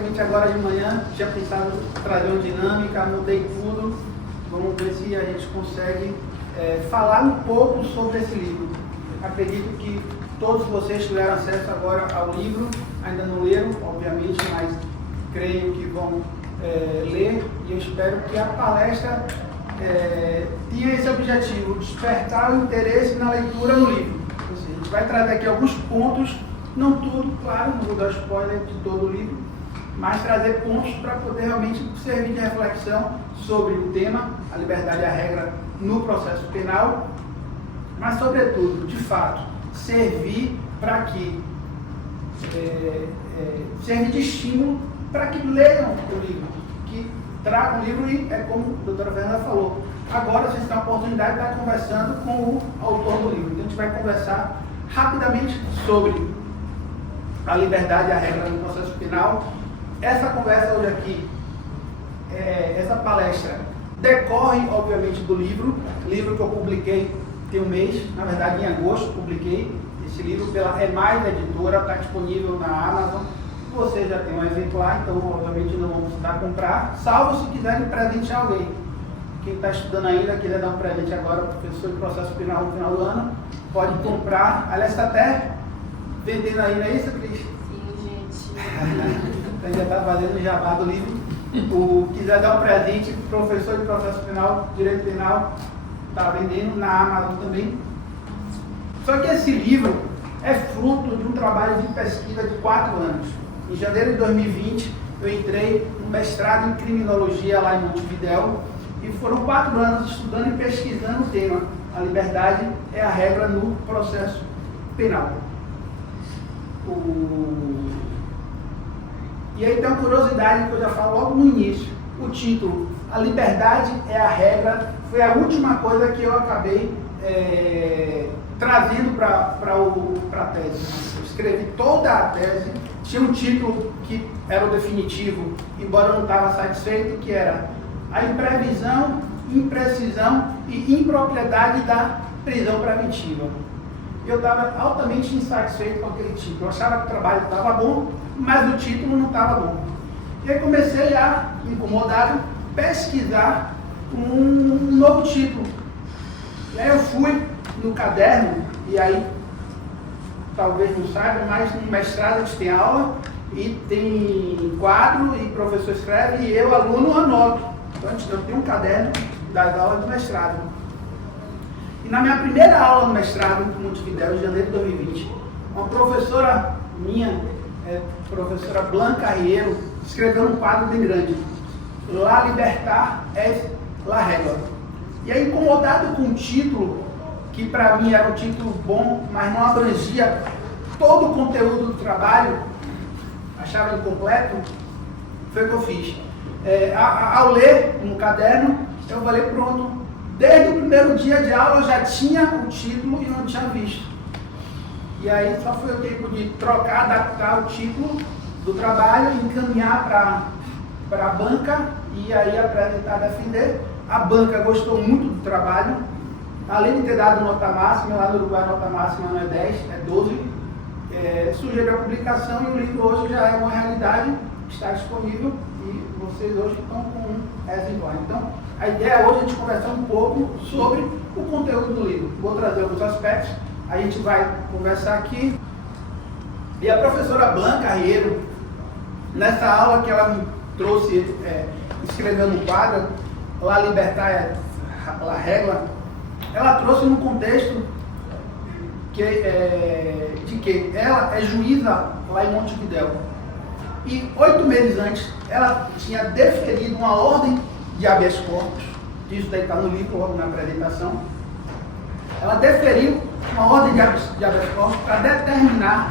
praticamente agora de manhã, tinha pensado trazer uma dinâmica, mudei tudo. Vamos ver se a gente consegue falar um pouco sobre esse livro. Acredito que todos vocês tiveram acesso agora ao livro, ainda não leram, obviamente, mas creio que vão ler, e eu espero que a palestra tenha esse objetivo, despertar o interesse na leitura no livro. A gente vai trazer aqui alguns pontos, não tudo, claro, não vou dar spoiler de todo o livro, mas trazer pontos para poder realmente servir de reflexão sobre o tema, a liberdade e a regra no processo penal, mas sobretudo, de fato, servir para que serve de estímulo para que leiam o livro, que tragam o livro e, como a doutora Fernanda falou, agora vocês têm a oportunidade de estar conversando com o autor do livro. Então a gente vai conversar rapidamente sobre a liberdade e a regra no processo penal. Essa conversa hoje aqui, essa palestra, decorre obviamente do livro que eu publiquei tem um mês, na verdade em agosto publiquei esse livro pela EMAIS Editora, está disponível na Amazon. Você já tem um exemplar, então obviamente não vamos precisar comprar, salvo se quiserem presentear alguém. Quem está estudando ainda, quiser dar um presente agora, professor de processo penal no final do ano, pode comprar. Aliás, está até vendendo aí, não é isso, Cris? Sim, gente. Então já está fazendo jabá do livro. Quiser dar um presente, professor de processo penal, direito penal, está vendendo na Amazon também. Só que esse livro é fruto de um trabalho de pesquisa de 4 anos. Em janeiro de 2020, eu entrei no mestrado em criminologia lá em Montevidéu e foram 4 anos estudando e pesquisando o tema. A liberdade é a regra no processo penal. E aí tem uma curiosidade que eu já falo logo no início. O título, A Liberdade é a Regra, foi a última coisa que eu acabei trazendo para a tese. Eu escrevi toda a tese, tinha um título que era o definitivo, embora eu não estava satisfeito, que era a imprevisão, imprecisão e impropriedade da prisão preventiva. Eu estava altamente insatisfeito com aquele título. Eu achava que o trabalho estava bom, mas o título não estava bom. E aí comecei a, incomodado, pesquisar um novo título. E aí eu fui no caderno, e aí, talvez não saiba, mas no mestrado a gente tem aula, e tem quadro, e o professor escreve, e eu, aluno, anoto. Então eu tenho um caderno das aulas do mestrado. E na minha primeira aula no mestrado, em Montevidéu, em janeiro de 2020, uma professora minha, professora Blanca Arriero, escreveu um quadro bem grande, La Libertad es la Regla. E aí, incomodado com o título, que para mim era um título bom, mas não abrangia todo o conteúdo do trabalho, achava incompleto, foi o que eu fiz. Ao ler no caderno, eu falei, pronto, desde o primeiro dia de aula eu já tinha o título e não tinha visto. E aí só foi o tempo de trocar, adaptar o título do trabalho, encaminhar para a banca e aí apresentar, defender. A banca gostou muito do trabalho, além de ter dado nota máxima, lá no Uruguai nota máxima não é 10, é 12, sugeriu a publicação e o livro hoje já é uma realidade, está disponível e vocês hoje estão com um exemplar. Então, a ideia hoje é a gente conversar um pouco sobre o conteúdo do livro. Vou trazer alguns aspectos, a gente vai conversar aqui. E a professora Blanca Arriero, nessa aula que ela me trouxe, escrevendo no quadro, La Libertad é la Regla, ela trouxe num contexto de que ela é juíza lá em Montevidéu. E 8 meses antes, ela tinha deferido uma ordem de habeas corpus, isso daí está no livro, logo na apresentação. Ela deferiu uma ordem de habeas corpus para determinar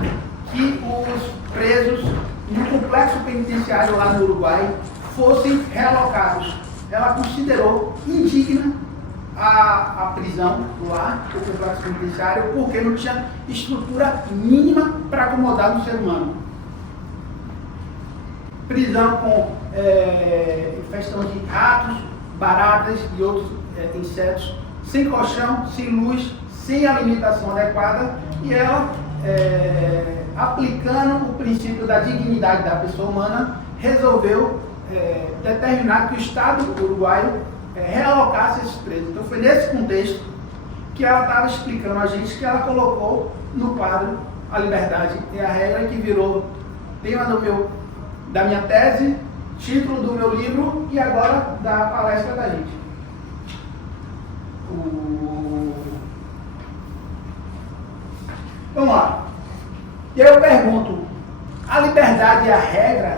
que os presos no complexo penitenciário lá no Uruguai fossem realocados. Ela considerou indigna a prisão lá, o complexo penitenciário, porque não tinha estrutura mínima para acomodar um ser humano. Prisão com infestação de ratos, baratas e outros insetos, sem colchão, sem luz, sem alimentação adequada, e ela, aplicando o princípio da dignidade da pessoa humana, resolveu determinar que o Estado uruguaio realocasse esses presos. Então foi nesse contexto que ela estava explicando a gente que ela colocou no quadro A Liberdade é a Regra, que virou tema da minha tese, título do meu livro e agora da palestra da gente. Vamos lá. E aí eu pergunto, a liberdade é a regra?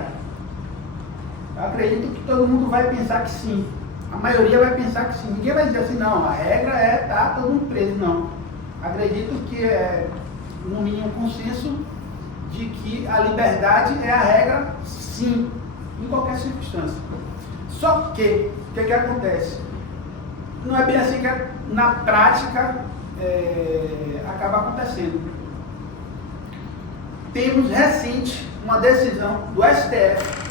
Eu acredito que todo mundo vai pensar que sim. A maioria vai pensar que sim. Ninguém vai dizer assim, não, a regra é estar todo mundo preso, não. Acredito que é, no mínimo, consenso de que a liberdade é a regra, sim, em qualquer circunstância. Só que, o que acontece? Não é bem assim que na prática acaba acontecendo. Temos recente uma decisão do STF,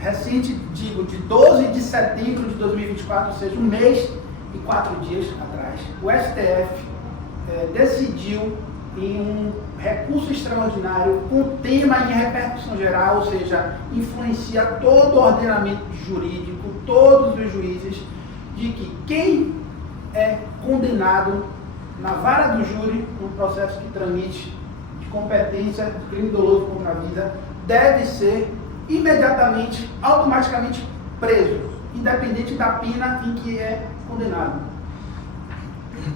recente, digo, de 12 de setembro de 2024, ou seja, um mês e 4 dias atrás. O STF decidiu em um recurso extraordinário com tema em repercussão geral, ou seja, influencia todo o ordenamento jurídico, todos os juízes, de que quem é condenado na vara do júri, no processo que tramite de competência de crime doloso contra a vida, deve ser imediatamente, automaticamente preso, independente da pena em que é condenado.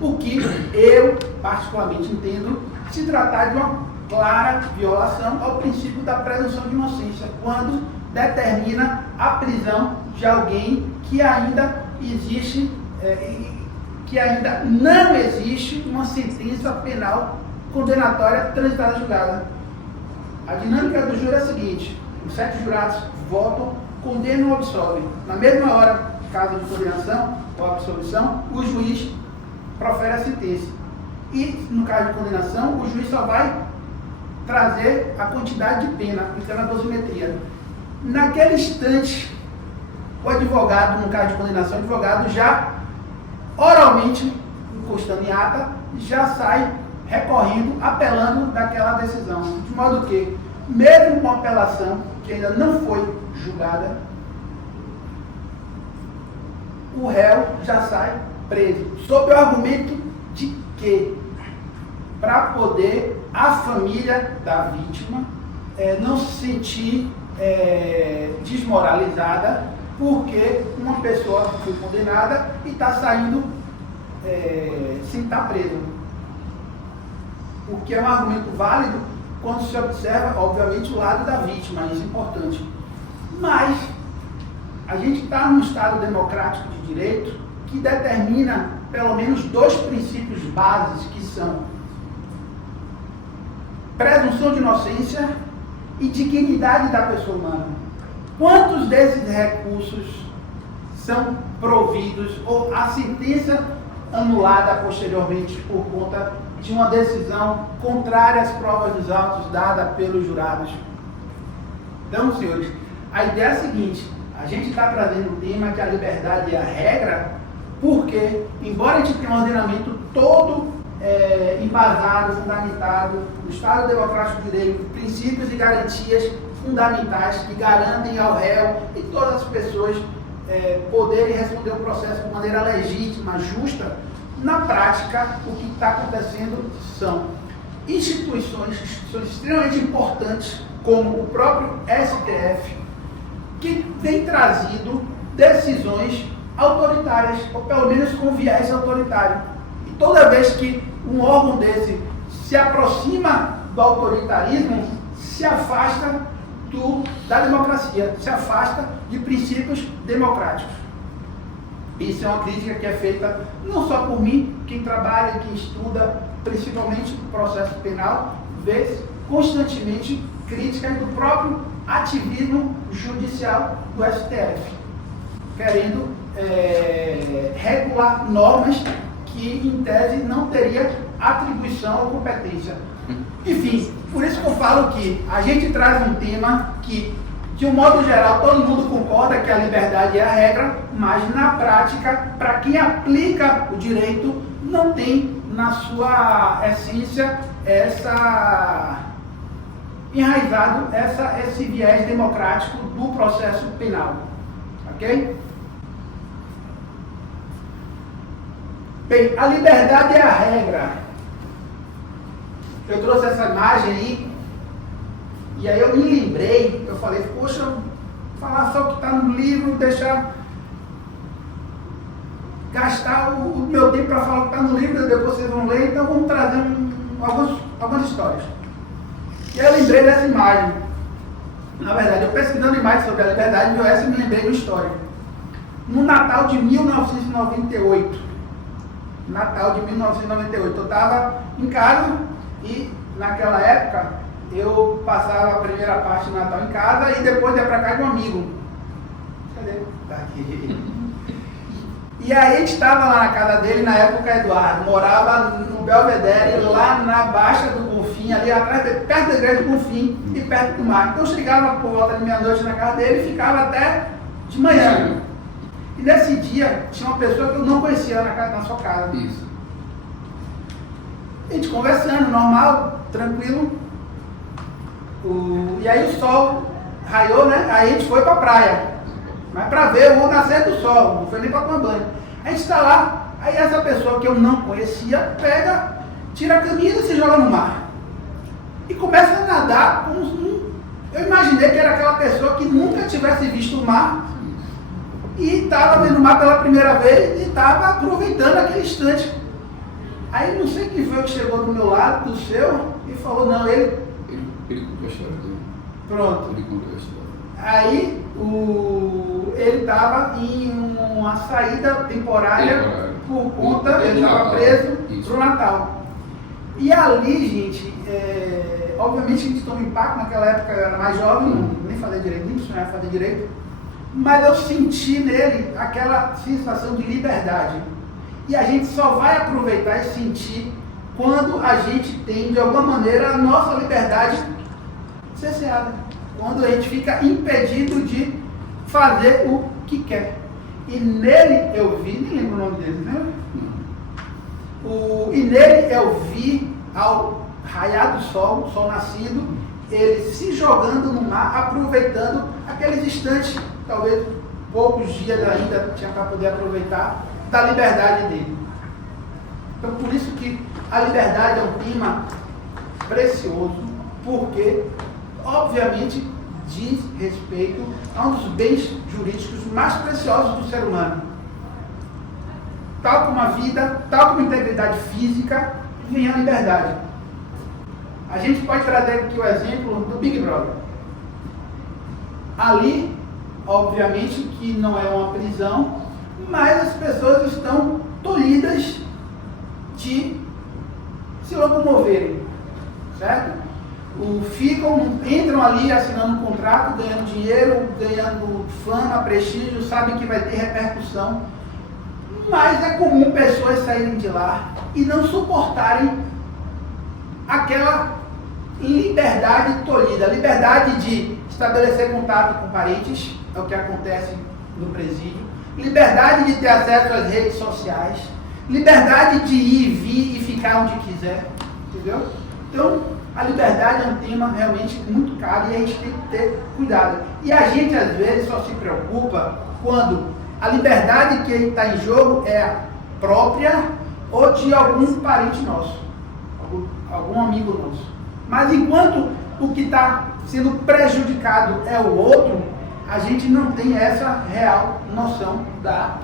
O que eu, particularmente, entendo se tratar de uma clara violação ao princípio da presunção de inocência, quando determina a prisão de alguém que ainda existe, que ainda não existe uma sentença penal condenatória transitada julgada. A dinâmica do júri é a seguinte: os 7 jurados votam, condenam ou absolvem. Na mesma hora, caso de condenação ou absolvição, o juiz profere a sentença. E, no caso de condenação, o juiz só vai trazer a quantidade de pena, aplicando a dosimetria. Naquele instante, o advogado, no caso de condenação, o advogado já, oralmente, encostando em ata, já sai recorrendo, apelando daquela decisão. De modo que, mesmo com a apelação, que ainda não foi julgada, o réu já sai preso, sob o argumento de que, para poder a família da vítima não se sentir desmoralizada, porque uma pessoa foi condenada e está saindo sem estar preso. O que é um argumento válido quando se observa, obviamente, o lado da vítima, isso é importante. Mas a gente está num Estado democrático de direito que determina pelo menos 2 princípios básicos, que são presunção de inocência e dignidade da pessoa humana. Quantos desses recursos são providos ou a sentença anulada posteriormente por conta de uma decisão contrária às provas dos autos dada pelos jurados? Então, senhores, a ideia é a seguinte: a gente está trazendo o tema que a liberdade é a regra, porque, embora a gente tenha um ordenamento todo embasado, fundamentado no Estado Democrático de Direito, princípios e garantias fundamentais que garantem ao réu e todas as pessoas poderem responder o processo de maneira legítima, justa, na prática, o que está acontecendo são instituições extremamente importantes, como o próprio STF, que tem trazido decisões autoritárias, ou pelo menos com viés autoritário. E toda vez que um órgão desse se aproxima do autoritarismo, se afasta da democracia, se afasta de princípios democráticos. Isso é uma crítica que é feita não só por mim, quem trabalha, quem estuda, principalmente o processo penal, vê constantemente críticas do próprio ativismo judicial do STF, querendo regular normas que, em tese, não teria atribuição ou competência. Enfim, por isso que eu falo que a gente traz um tema que, de um modo geral, todo mundo concorda que a liberdade é a regra, mas na prática, para quem aplica o direito, não tem na sua essência enraizado esse viés democrático do processo penal. Ok? Bem, a liberdade é a regra. Eu trouxe essa imagem aí, e aí eu me lembrei, eu falei, poxa, falar só o que está no livro, deixar gastar o meu tempo para falar o que está no livro, depois vocês vão ler, então vamos trazer algumas histórias. E aí eu lembrei dessa imagem. Na verdade, eu pesquisando imagens sobre a liberdade, eu me lembrei de uma história. No Natal de 1998, eu estava em casa e naquela época eu passava a primeira parte do Natal em casa e depois ia para casa de um amigo. Cadê? Tá aqui. E aí a gente estava lá na casa dele, na época Eduardo morava no Belvedere, lá na Baixa do Bonfim, ali atrás, perto da igreja do Bonfim e perto do mar. Então eu chegava por volta de meia-noite na casa dele e ficava até de manhã. E nesse dia tinha uma pessoa que eu não conhecia na sua casa. Isso. A gente conversando, normal, tranquilo. E aí o sol raiou, né? Aí a gente foi pra praia. Mas para ver o nascer do sol, não foi nem para tomar banho. A gente está lá, aí essa pessoa que eu não conhecia, pega, tira a camisa e se joga no mar. E começa a nadar eu imaginei que era aquela pessoa que nunca tivesse visto o mar e estava vendo o mar pela primeira vez e estava aproveitando aquele instante. Aí não sei quem foi que chegou do meu lado, do seu, e falou, não, ele contou a história dele. Pronto. Ele contou a história. Aí ele estava em uma saída temporária por conta, ele estava preso para o Natal. E ali, gente, obviamente a gente toma impacto, naquela época eu era mais jovem, nem fazia direito, nem sonhava fazer direito, mas eu senti nele aquela sensação de liberdade. E a gente só vai aproveitar e sentir quando a gente tem, de alguma maneira, a nossa liberdade cerceada. Quando a gente fica impedido de fazer o que quer. E nele eu vi, nem lembro o nome dele, né? E nele eu vi, ao raiar do sol, sol nascido, ele se jogando no mar, aproveitando aqueles instantes, talvez poucos dias ainda tinha para poder aproveitar, da liberdade dele. Então por isso que a liberdade é um tema precioso, porque obviamente diz respeito a um dos bens jurídicos mais preciosos do ser humano. Tal como a vida, tal como a integridade física, vem a liberdade. A gente pode trazer aqui o exemplo do Big Brother. Ali, obviamente que não é uma prisão, mas as pessoas estão tolhidas de se locomoverem, certo? Entram ali assinando um contrato, ganhando dinheiro, ganhando fama, prestígio, sabem que vai ter repercussão, mas é comum pessoas saírem de lá e não suportarem aquela liberdade tolhida, liberdade de estabelecer contato com parentes, é o que acontece no presídio, liberdade de ter acesso às redes sociais, liberdade de ir, vir e ficar onde quiser, entendeu? Então, a liberdade é um tema realmente muito caro e a gente tem que ter cuidado. E a gente, às vezes, só se preocupa quando a liberdade que está em jogo é a própria ou de algum parente nosso, algum amigo nosso. Mas enquanto o que está sendo prejudicado é o outro, a gente não tem essa real noção da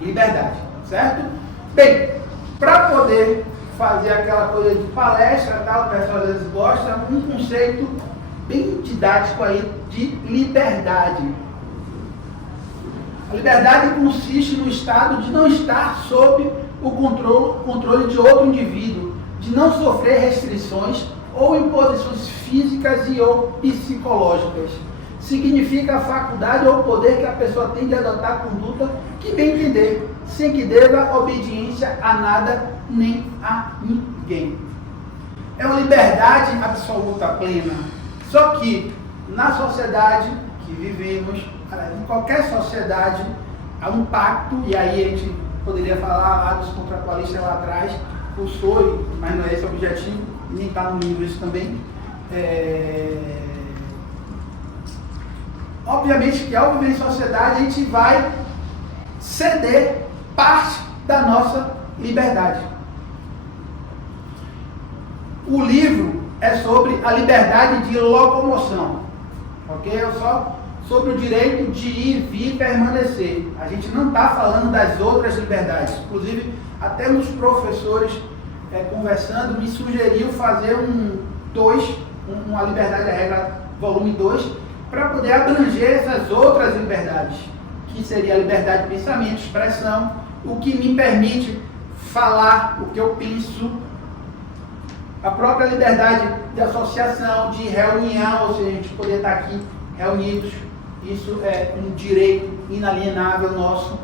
liberdade, certo? Bem, para poder fazer aquela coisa de palestra, tal, o pessoal às vezes gosta, um conceito bem didático aí de liberdade. A liberdade consiste no estado de não estar sob o controle de outro indivíduo, de não sofrer restrições ou imposições físicas e ou psicológicas. Significa a faculdade ou poder que a pessoa tem de adotar a conduta que bem entender, sem que deva obediência a nada nem a ninguém. É uma liberdade absoluta, plena. Só que na sociedade que vivemos, em qualquer sociedade, há um pacto, e aí a gente poderia falar lá dos contratualistas lá atrás, mas não é esse o objetivo, nem está no livro isso também, obviamente que ao viver em sociedade a gente vai ceder parte da nossa liberdade. O livro é sobre a liberdade de locomoção, ok? É só sobre o direito de ir, vir e permanecer. A gente não está falando das outras liberdades. Inclusive, até os professores conversando me sugeriu fazer uma liberdade da regra volume 2, para poder abranger essas outras liberdades, que seria a liberdade de pensamento, expressão, o que me permite falar o que eu penso, a própria liberdade de associação, de reunião, ou seja, a gente poder estar aqui reunidos, isso é um direito inalienável nosso,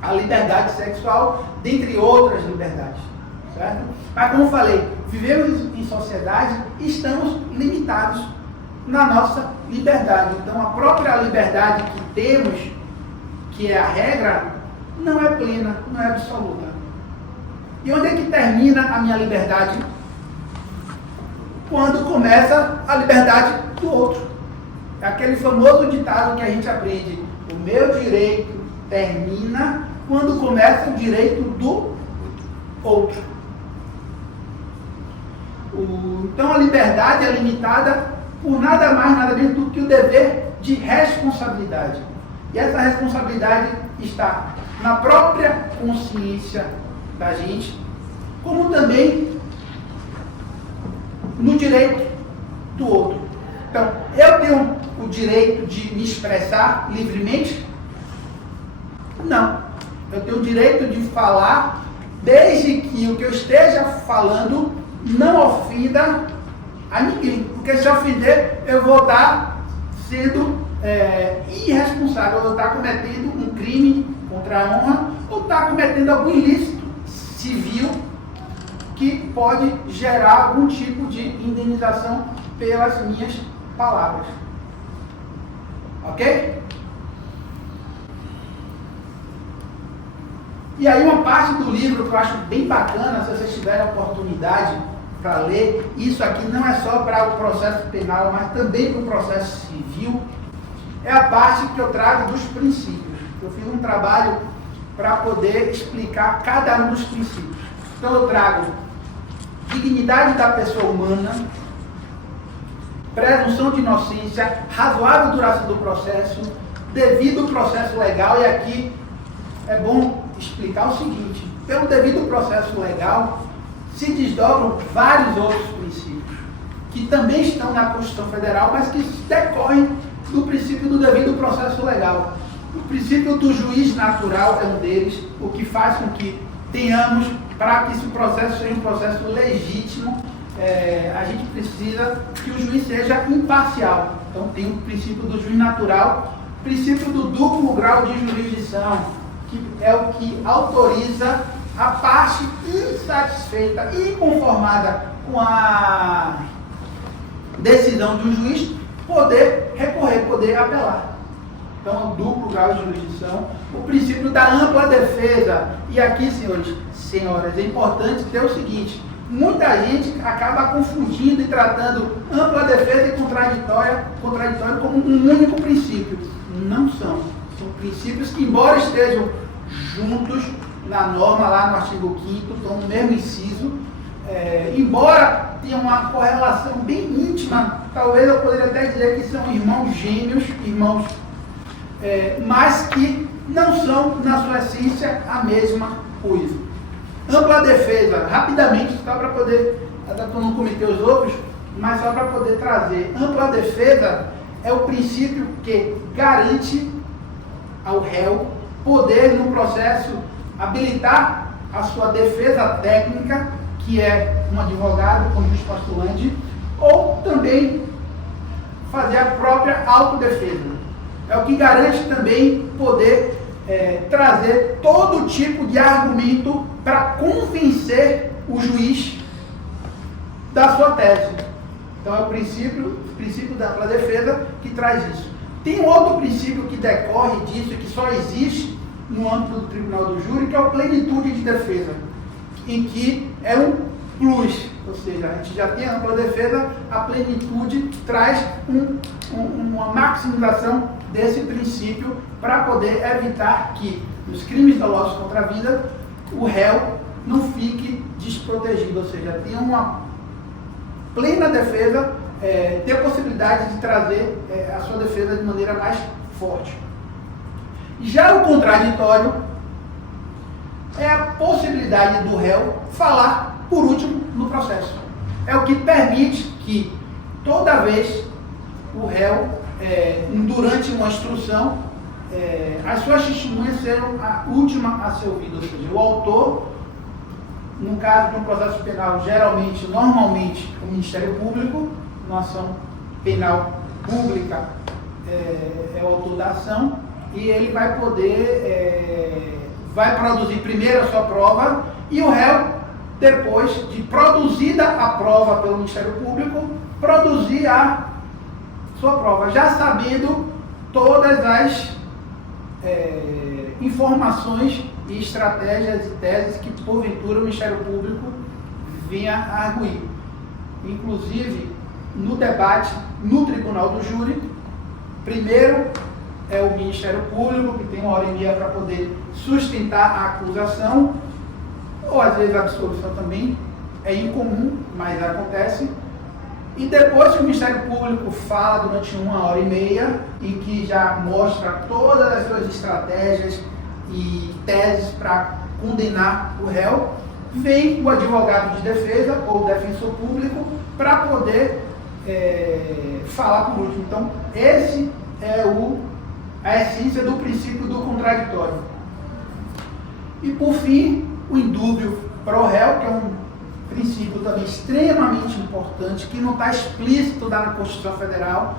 a liberdade sexual, dentre outras liberdades, certo? Mas como eu falei, vivemos em sociedade e estamos limitados na nossa liberdade. Então a própria liberdade que temos, que é a regra, não é plena, não é absoluta. E onde é que termina a minha liberdade? Quando começa a liberdade do outro. É aquele famoso ditado que a gente aprende: o meu direito termina quando começa o direito do outro. Então a liberdade é limitada por nada mais, nada menos do que o dever de responsabilidade. E essa responsabilidade está na própria consciência da gente, como também no direito do outro. Então, eu tenho o direito de me expressar livremente? Não. Eu tenho o direito de falar, desde que o que eu esteja falando não ofenda a ninguém. Porque se ofender, eu vou estar sendo irresponsável, eu vou estar cometendo um crime contra a honra, ou estar cometendo algum ilícito civil que pode gerar algum tipo de indenização pelas minhas palavras. Ok? E aí uma parte do livro que eu acho bem bacana, se vocês tiverem a oportunidade para ler, isso aqui não é só para o processo penal, mas também para o processo civil, é a parte que eu trago dos princípios. Eu fiz um trabalho para poder explicar cada um dos princípios. Então eu trago dignidade da pessoa humana, presunção de inocência, razoável duração do processo, devido processo legal, e aqui é bom explicar o seguinte: pelo devido processo legal se desdobram vários outros princípios, que também estão na Constituição Federal, mas que decorrem do princípio do devido processo legal. O princípio do juiz natural é um deles, o que faz com que tenhamos, para que esse processo seja um processo legítimo, a gente precisa que o juiz seja imparcial. Então tem o princípio do juiz natural, o princípio do duplo grau de jurisdição, que é o que autoriza a parte insatisfeita e inconformada com a decisão de um juiz poder recorrer, poder apelar. Então, o duplo grau de jurisdição, o princípio da ampla defesa. E aqui, senhores, senhoras, é importante ter o seguinte: muita gente acaba confundindo e tratando ampla defesa e contraditório como um único princípio. Não são. São princípios que, embora estejam juntos na norma, lá no artigo 5º, estão no mesmo inciso, embora tenham uma correlação bem íntima, talvez eu poderia até dizer que são irmãos gêmeos, mas que não são, na sua essência, a mesma coisa. Ampla defesa, rapidamente, só para poder, até para não cometer os outros, mas só para poder trazer. Ampla defesa é o princípio que garante ao réu poder, no processo, habilitar a sua defesa técnica, que é um advogado, como juiz postulante, ou também fazer a própria autodefesa. É o que garante também poder trazer todo tipo de argumento para convencer o juiz da sua tese. Então é o princípio da ampla defesa que traz isso. Tem um outro princípio que decorre disso, que só existe no âmbito do tribunal do júri, que é a plenitude de defesa, em que é um plus, ou seja, a gente já tem a ampla defesa, a plenitude traz uma maximização desse princípio para poder evitar que, nos crimes dolosos contra a vida, o réu não fique desprotegido, ou seja, tem uma plena defesa, tem a possibilidade de trazer a sua defesa de maneira mais forte. Já o contraditório é a possibilidade do réu falar por último no processo. É o que permite que toda vez o réu, durante uma instrução, as suas testemunhas sejam a última a ser ouvida, ou seja, o autor, no caso de um processo penal, geralmente, normalmente, o Ministério Público, uma ação penal pública, é o autor da ação, e ele vai poder, vai produzir primeiro a sua prova, e o réu, depois de produzida a prova pelo Ministério Público, produzir a sua prova, já sabendo todas as informações e estratégias e teses que, porventura, o Ministério Público vinha a arguir. Inclusive, no debate no Tribunal do Júri, primeiro é o Ministério Público, que tem 1h30 para poder sustentar a acusação, ou às vezes a absolução também, é incomum, mas acontece. E depois que o Ministério Público fala durante 1h30, em que já mostra todas as suas estratégias e teses para condenar o réu, vem o advogado de defesa ou o defensor público para poder falar por último. Então, esse é a essência do princípio do contraditório. E por fim, o indúbio pro réu, que é um princípio também extremamente importante, que não está explícito na Constituição Federal,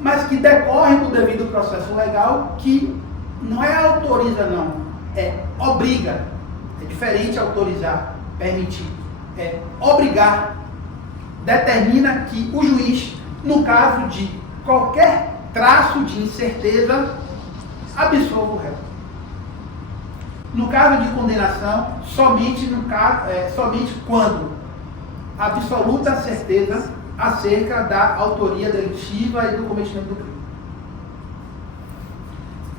mas que decorre do devido processo legal, que não é autoriza não, é obriga. É diferente autorizar, permitir. É obrigar. Determina que o juiz, no caso de qualquer traço de incerteza, absolva o réu. No caso de condenação, somente quando a absoluta certeza acerca da autoria delitiva e do cometimento do crime.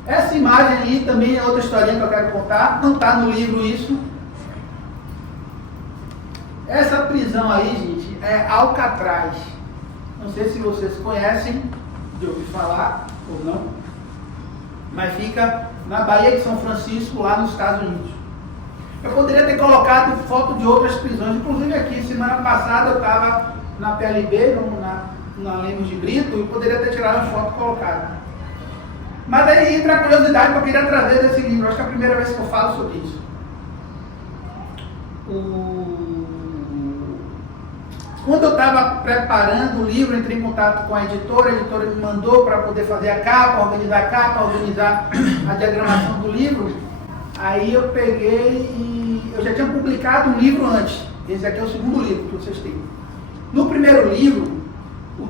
Essa imagem aí também é outra historinha que eu quero contar, não está no livro isso. Essa prisão aí, gente, é Alcatraz. Não sei se vocês conhecem, de ouvir falar ou não, mas fica na Baía de São Francisco, lá nos Estados Unidos. Eu poderia ter colocado foto de outras prisões, inclusive aqui, semana passada eu estava na PLB, na Lemos de Brito, e poderia ter tirado uma foto e colocado. Mas aí entra a curiosidade que eu queria trazer desse livro, acho que é a primeira vez que eu falo sobre isso. Quando eu estava preparando o livro, entrei em contato com a editora me mandou para poder fazer a capa, organizar a diagramação do livro. Aí eu peguei e eu já tinha publicado um livro antes. Esse aqui é o segundo livro que vocês têm. No primeiro livro, o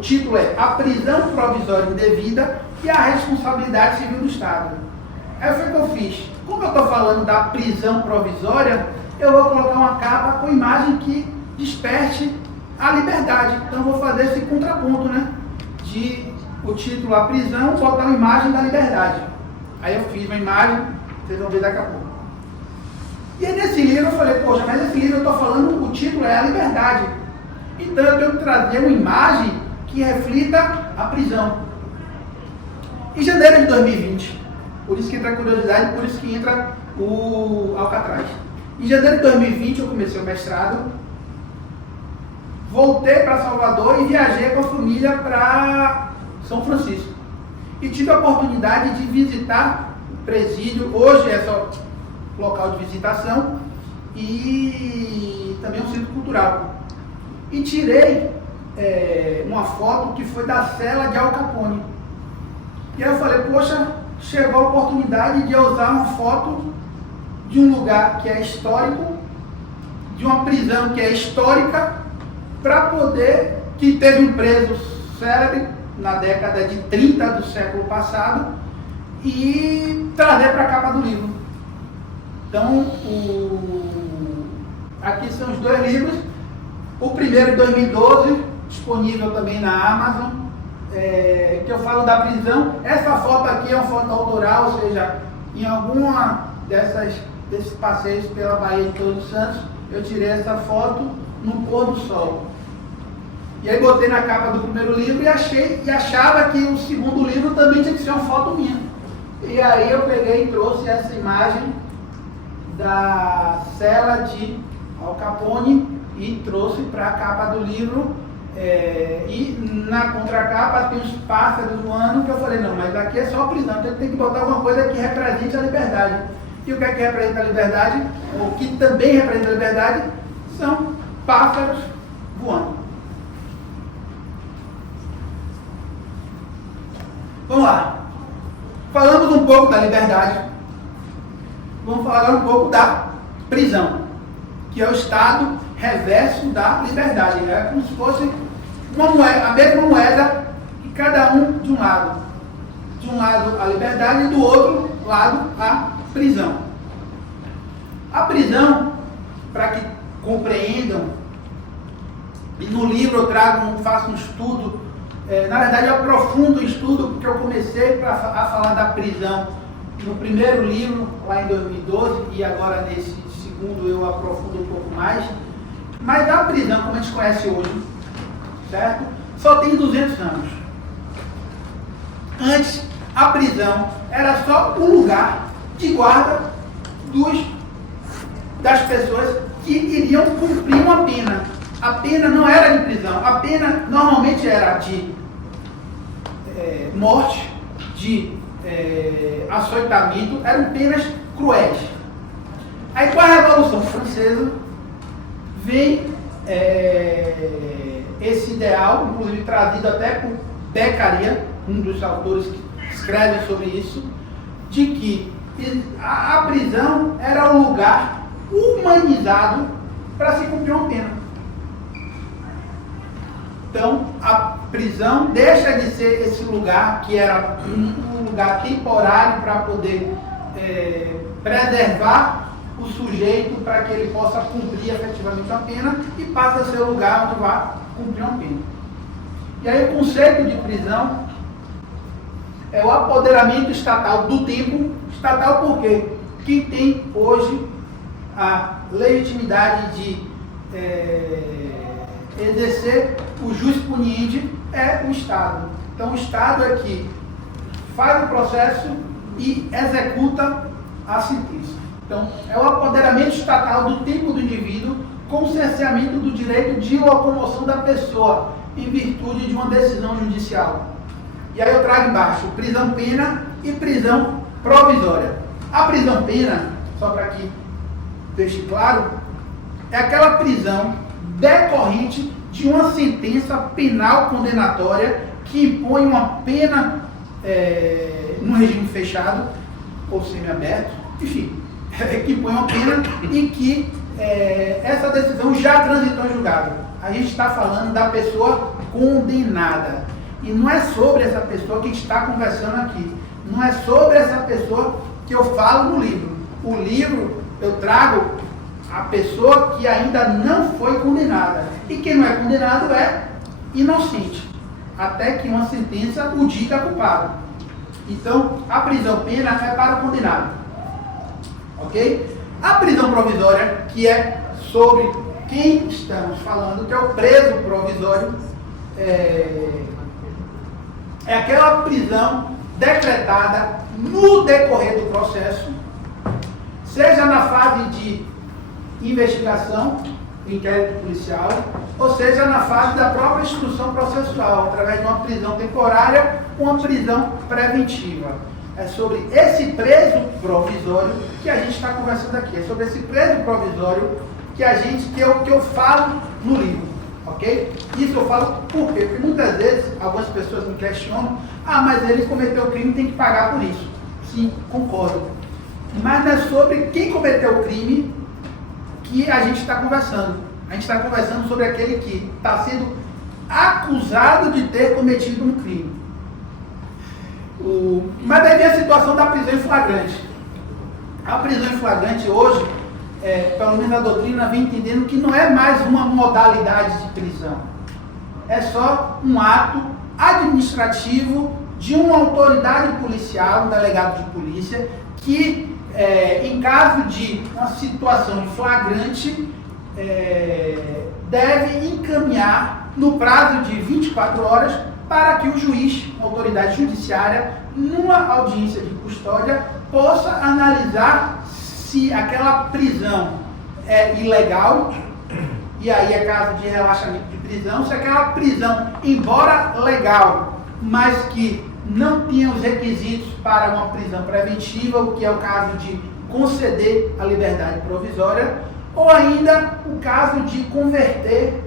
título é A Prisão Provisória Indevida e a Responsabilidade Civil do Estado. Aí foi o que eu fiz. Como eu estou falando da prisão provisória, eu vou colocar uma capa com imagem que desperte a liberdade. Então eu vou fazer esse contraponto, né? O título A Prisão, botar uma imagem da liberdade. Aí eu fiz uma imagem, vocês vão ver daqui a pouco. E aí nesse livro eu falei, poxa, mas esse livro eu estou falando, o título é a liberdade. Então eu tenho que trazer uma imagem que reflita a prisão. Em janeiro de 2020, por isso que entra a curiosidade, por isso que entra o Alcatraz. Em janeiro de 2020 eu comecei o mestrado, voltei para Salvador e viajei com a família para São Francisco. E tive a oportunidade de visitar o presídio, hoje é só local de visitação, e também um centro cultural. E tirei uma foto que foi da cela de Al Capone. E aí eu falei, poxa, chegou a oportunidade de eu usar uma foto de um lugar que é histórico, de uma prisão que é histórica, para poder, que teve um preso célebre na década de 30 do século passado, e trazer para a capa do livro. Então, Aqui são os dois livros. O primeiro de 2012, disponível também na Amazon, que eu falo da prisão. Essa foto aqui é uma foto autoral, ou seja, em alguma desses passeios pela Baía de Todos os Santos, eu tirei essa foto no pôr do sol. E aí botei na capa do primeiro livro e achava que o segundo livro também tinha que ser uma foto minha. E aí eu peguei e trouxe essa imagem da cela de Al Capone e trouxe para a capa do livro. E na contracapa tem os pássaros voando, que eu falei, não, mas daqui é só prisão, então tem que botar alguma coisa que represente a liberdade. E o que é que representa a liberdade? O que também representa a liberdade são pássaros voando. Vamos lá. Falamos um pouco da liberdade. Vamos falar agora um pouco da prisão, que é o estado reverso da liberdade. É como se fosse uma moeda, a mesma moeda e cada um de um lado. De um lado a liberdade e do outro lado a prisão. A prisão, para que compreendam, e no livro eu faço um estudo, na verdade eu aprofundo o estudo, porque eu comecei a falar da prisão no primeiro livro, lá em 2012, e agora nesse segundo eu aprofundo um pouco mais. Mas a prisão, como a gente conhece hoje, certo? Só tem 200 anos. Antes, a prisão era só o lugar de guarda das pessoas que iriam cumprir uma pena. A pena não era de prisão, a pena normalmente era de morte, de açoitamento, eram penas cruéis. Aí com a Revolução Francesa vem esse ideal, inclusive trazido até por Beccaria, um dos autores que escreve sobre isso, de que a prisão era um lugar humanizado para se cumprir uma pena. Então, a prisão deixa de ser esse lugar que era um lugar temporário para poder preservar o sujeito para que ele possa cumprir efetivamente a pena e passa a ser o lugar onde vai cumprir uma pena. E aí o conceito de prisão é o apoderamento estatal do tempo. Estatal por quê? Quem tem hoje a legitimidade de exercer o jus puniendi é o Estado. Então o Estado é que faz o processo e executa a sentença. Então é o apoderamento estatal do tempo do indivíduo com o cerceamento do direito de locomoção da pessoa em virtude de uma decisão judicial. E aí eu trago embaixo prisão-pena e prisão provisória. A prisão-pena, só para que deixe claro, é aquela prisão decorrente de uma sentença penal condenatória que impõe uma pena num regime fechado ou semiaberto, enfim, que impõe uma pena e que essa decisão já transitou em julgado. A gente está falando da pessoa condenada. E não é sobre essa pessoa que a gente está conversando aqui. Não é sobre essa pessoa que eu falo no livro. O livro eu trago a pessoa que ainda não foi condenada. E quem não é condenado é inocente, até que uma sentença o diga culpado. Então, a prisão-pena é para o condenado. Ok? A prisão provisória, que é sobre quem estamos falando, que é o preso provisório, é aquela prisão decretada no decorrer do processo, seja na fase de investigação, inquérito policial, ou seja na fase da própria instrução processual, através de uma prisão temporária ou uma prisão preventiva. É sobre esse preso provisório que a gente está conversando aqui. É sobre esse preso provisório que eu falo no livro. Ok? Isso eu falo por quê? Porque muitas vezes algumas pessoas me questionam, mas ele cometeu o crime e tem que pagar por isso. Sim, concordo. Mas não é sobre quem cometeu o crime que a gente está conversando. A gente está conversando sobre aquele que está sendo acusado de ter cometido um crime. Mas daí vem a situação da prisão em flagrante. A prisão em flagrante hoje, pelo menos a doutrina vem entendendo que não é mais uma modalidade de prisão. É só um ato administrativo de uma autoridade policial, um delegado de polícia, que em caso de uma situação de flagrante, deve encaminhar no prazo de 24 horas para que o juiz, a autoridade judiciária, numa audiência de custódia, possa analisar se aquela prisão é ilegal, e aí é caso de relaxamento de prisão, se aquela prisão, embora legal, mas que não tinha os requisitos para uma prisão preventiva, o que é o caso de conceder a liberdade provisória, ou ainda o caso de converter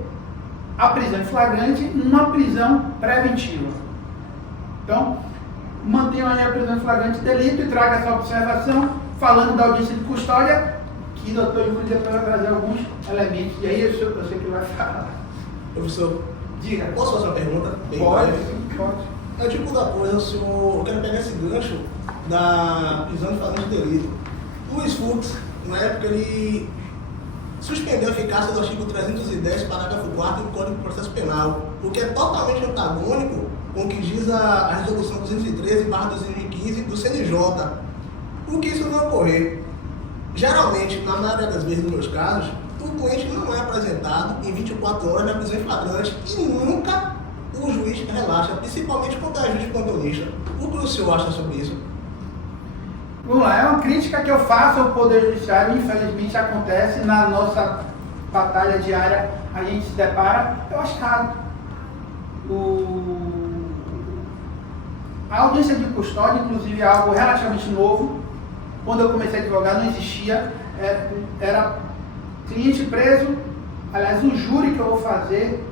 a prisão em flagrante numa prisão preventiva. Então, mantenham aí a prisão em flagrante de delito e traga essa observação, falando da audiência de custódia, que o doutor Júlio depois vai trazer alguns elementos, e aí eu sei que vai falar. Professor, diga. Posso fazer uma pergunta? Bem Pode, breve? pode. É o tipo da coisa, eu quero pegar esse gancho da prisão de flagrante de delito. Luiz Fux, na época, ele suspendeu a eficácia do artigo 310, parágrafo 4º do Código de Processo Penal, o que é totalmente antagônico com o que diz a resolução 213/2015 do CNJ. Por que isso não ocorrer? Geralmente, na maioria das vezes, nos meus casos, o doente não é apresentado em 24 horas na prisão em flagrante e nunca o juiz relaxa, principalmente quando é juiz plantonista. O que o senhor acha sobre isso? Vamos lá, é uma crítica que eu faço ao Poder Judiciário, infelizmente acontece na nossa batalha diária, a gente se depara, eu acho errado. A audiência de custódia, inclusive, é algo relativamente novo. Quando eu comecei a advogar não existia, era cliente preso, aliás, o júri que eu vou fazer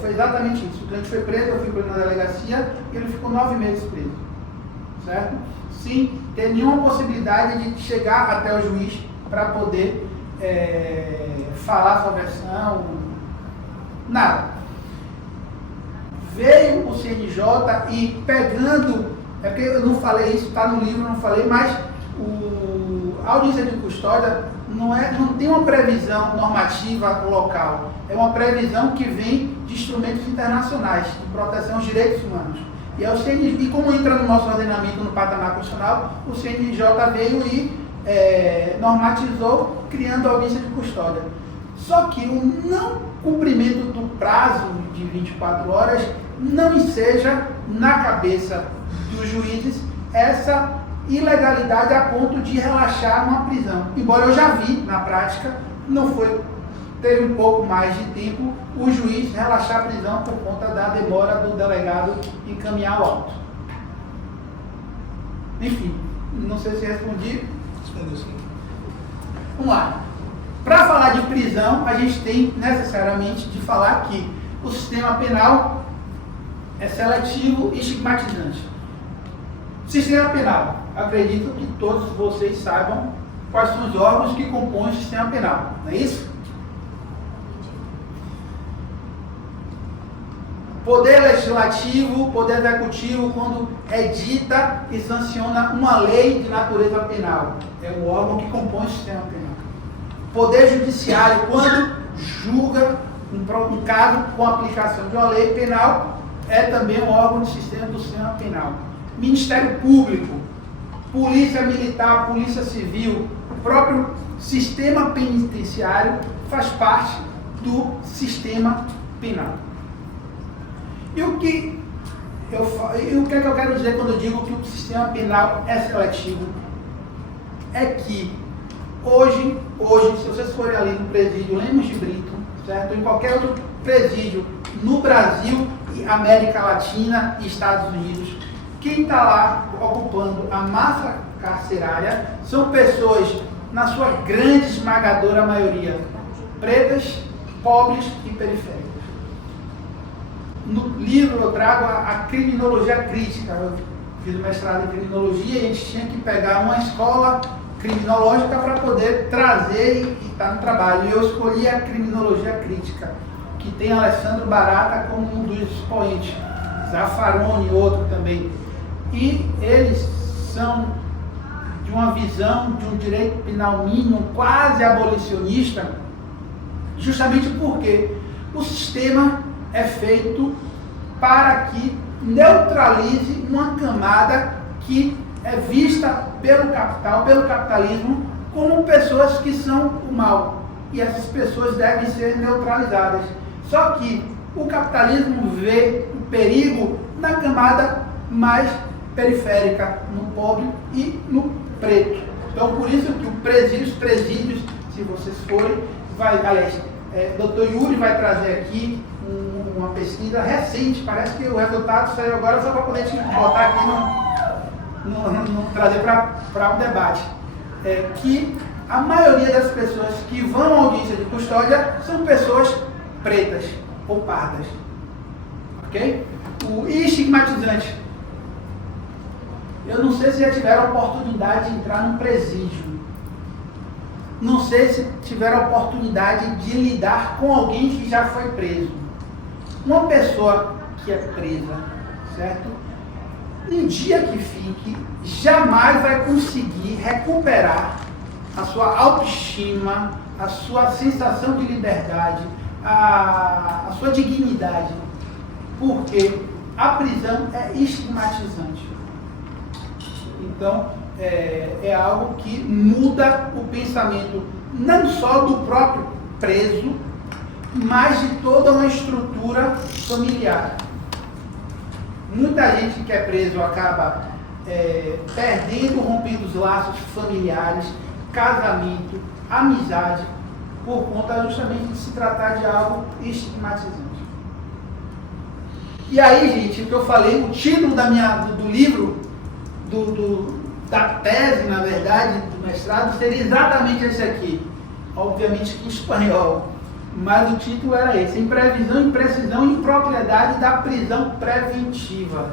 foi exatamente isso. O cliente foi preso, eu fui preso na delegacia e ele ficou 9 meses preso, certo? Sem ter nenhuma possibilidade de chegar até o juiz para poder falar sua versão, nada. Veio o CNJ e pegando, é porque eu não falei isso, está no livro, eu não falei, mas a audiência de custódia não tem uma previsão normativa local, é uma previsão que vem de instrumentos internacionais de proteção aos direitos humanos. E como entra no nosso ordenamento no patamar constitucional, o CNJ veio e normatizou, criando a audiência de custódia. Só que o não cumprimento do prazo de 24 horas não enseja na cabeça dos juízes essa ilegalidade a ponto de relaxar uma prisão. Embora eu já vi na prática, teve um pouco mais de tempo, o juiz relaxar a prisão por conta da demora do delegado encaminhar o auto. Enfim, não sei se respondi. Respondeu sim. Vamos lá. Para falar de prisão, a gente tem necessariamente de falar que o sistema penal é seletivo e estigmatizante. Sistema penal. Acredito que todos vocês saibam quais são os órgãos que compõem o sistema penal, não é isso? Poder legislativo, poder executivo, quando edita e sanciona uma lei de natureza penal, é o órgão que compõe o sistema penal. Poder judiciário, quando julga um caso com aplicação de uma lei penal, é também um órgão do sistema penal. Ministério Público, Polícia Militar, Polícia Civil, o próprio sistema penitenciário faz parte do sistema penal. E o que é que eu quero dizer quando eu digo que o sistema penal é seletivo? É que hoje, se vocês forem ali no presídio Lemos de Brito, certo? Em qualquer outro presídio no Brasil, América Latina e Estados Unidos, quem está lá ocupando a massa carcerária são pessoas, na sua grande esmagadora maioria, pretas, pobres e periféricas. No livro eu trago a criminologia crítica. Eu fiz o mestrado em criminologia e a gente tinha que pegar uma escola criminológica para poder trazer e estar no trabalho. E eu escolhi a criminologia crítica, que tem Alessandro Barata como um dos expoentes, Zaffaroni, outro também. E eles são de uma visão de um direito penal mínimo quase abolicionista, justamente porque o sistema é feito para que neutralize uma camada que é vista pelo capital, pelo capitalismo, como pessoas que são o mal. E essas pessoas devem ser neutralizadas. Só que o capitalismo vê o perigo na camada mais periférica, no pobre e no preto. Então, por isso que os presídios, se vocês forem, Dr. Yuri vai trazer aqui uma pesquisa recente, parece que o resultado saiu agora só para poder te botar aqui trazer para um debate. Que a maioria das pessoas que vão à audiência de custódia são pessoas pretas ou pardas. Ok? E estigmatizante. Eu não sei se já tiveram a oportunidade de entrar num presídio. Não sei se tiveram a oportunidade de lidar com alguém que já foi preso. Uma pessoa que é presa, certo? Um dia que fique, jamais vai conseguir recuperar a sua autoestima, a sua sensação de liberdade, a sua dignidade. Porque a prisão é estigmatizante. Então, é algo que muda o pensamento, não só do próprio preso, mas de toda uma estrutura familiar. Muita gente que é preso acaba perdendo, rompendo os laços familiares, casamento, amizade, por conta justamente de se tratar de algo estigmatizante. E aí, gente, o que eu falei, o título do livro, da tese, na verdade, do mestrado, seria exatamente esse aqui. Obviamente que em espanhol. Mas o título era esse: Imprevisão, Imprecisão e Impropriedade da Prisão Preventiva.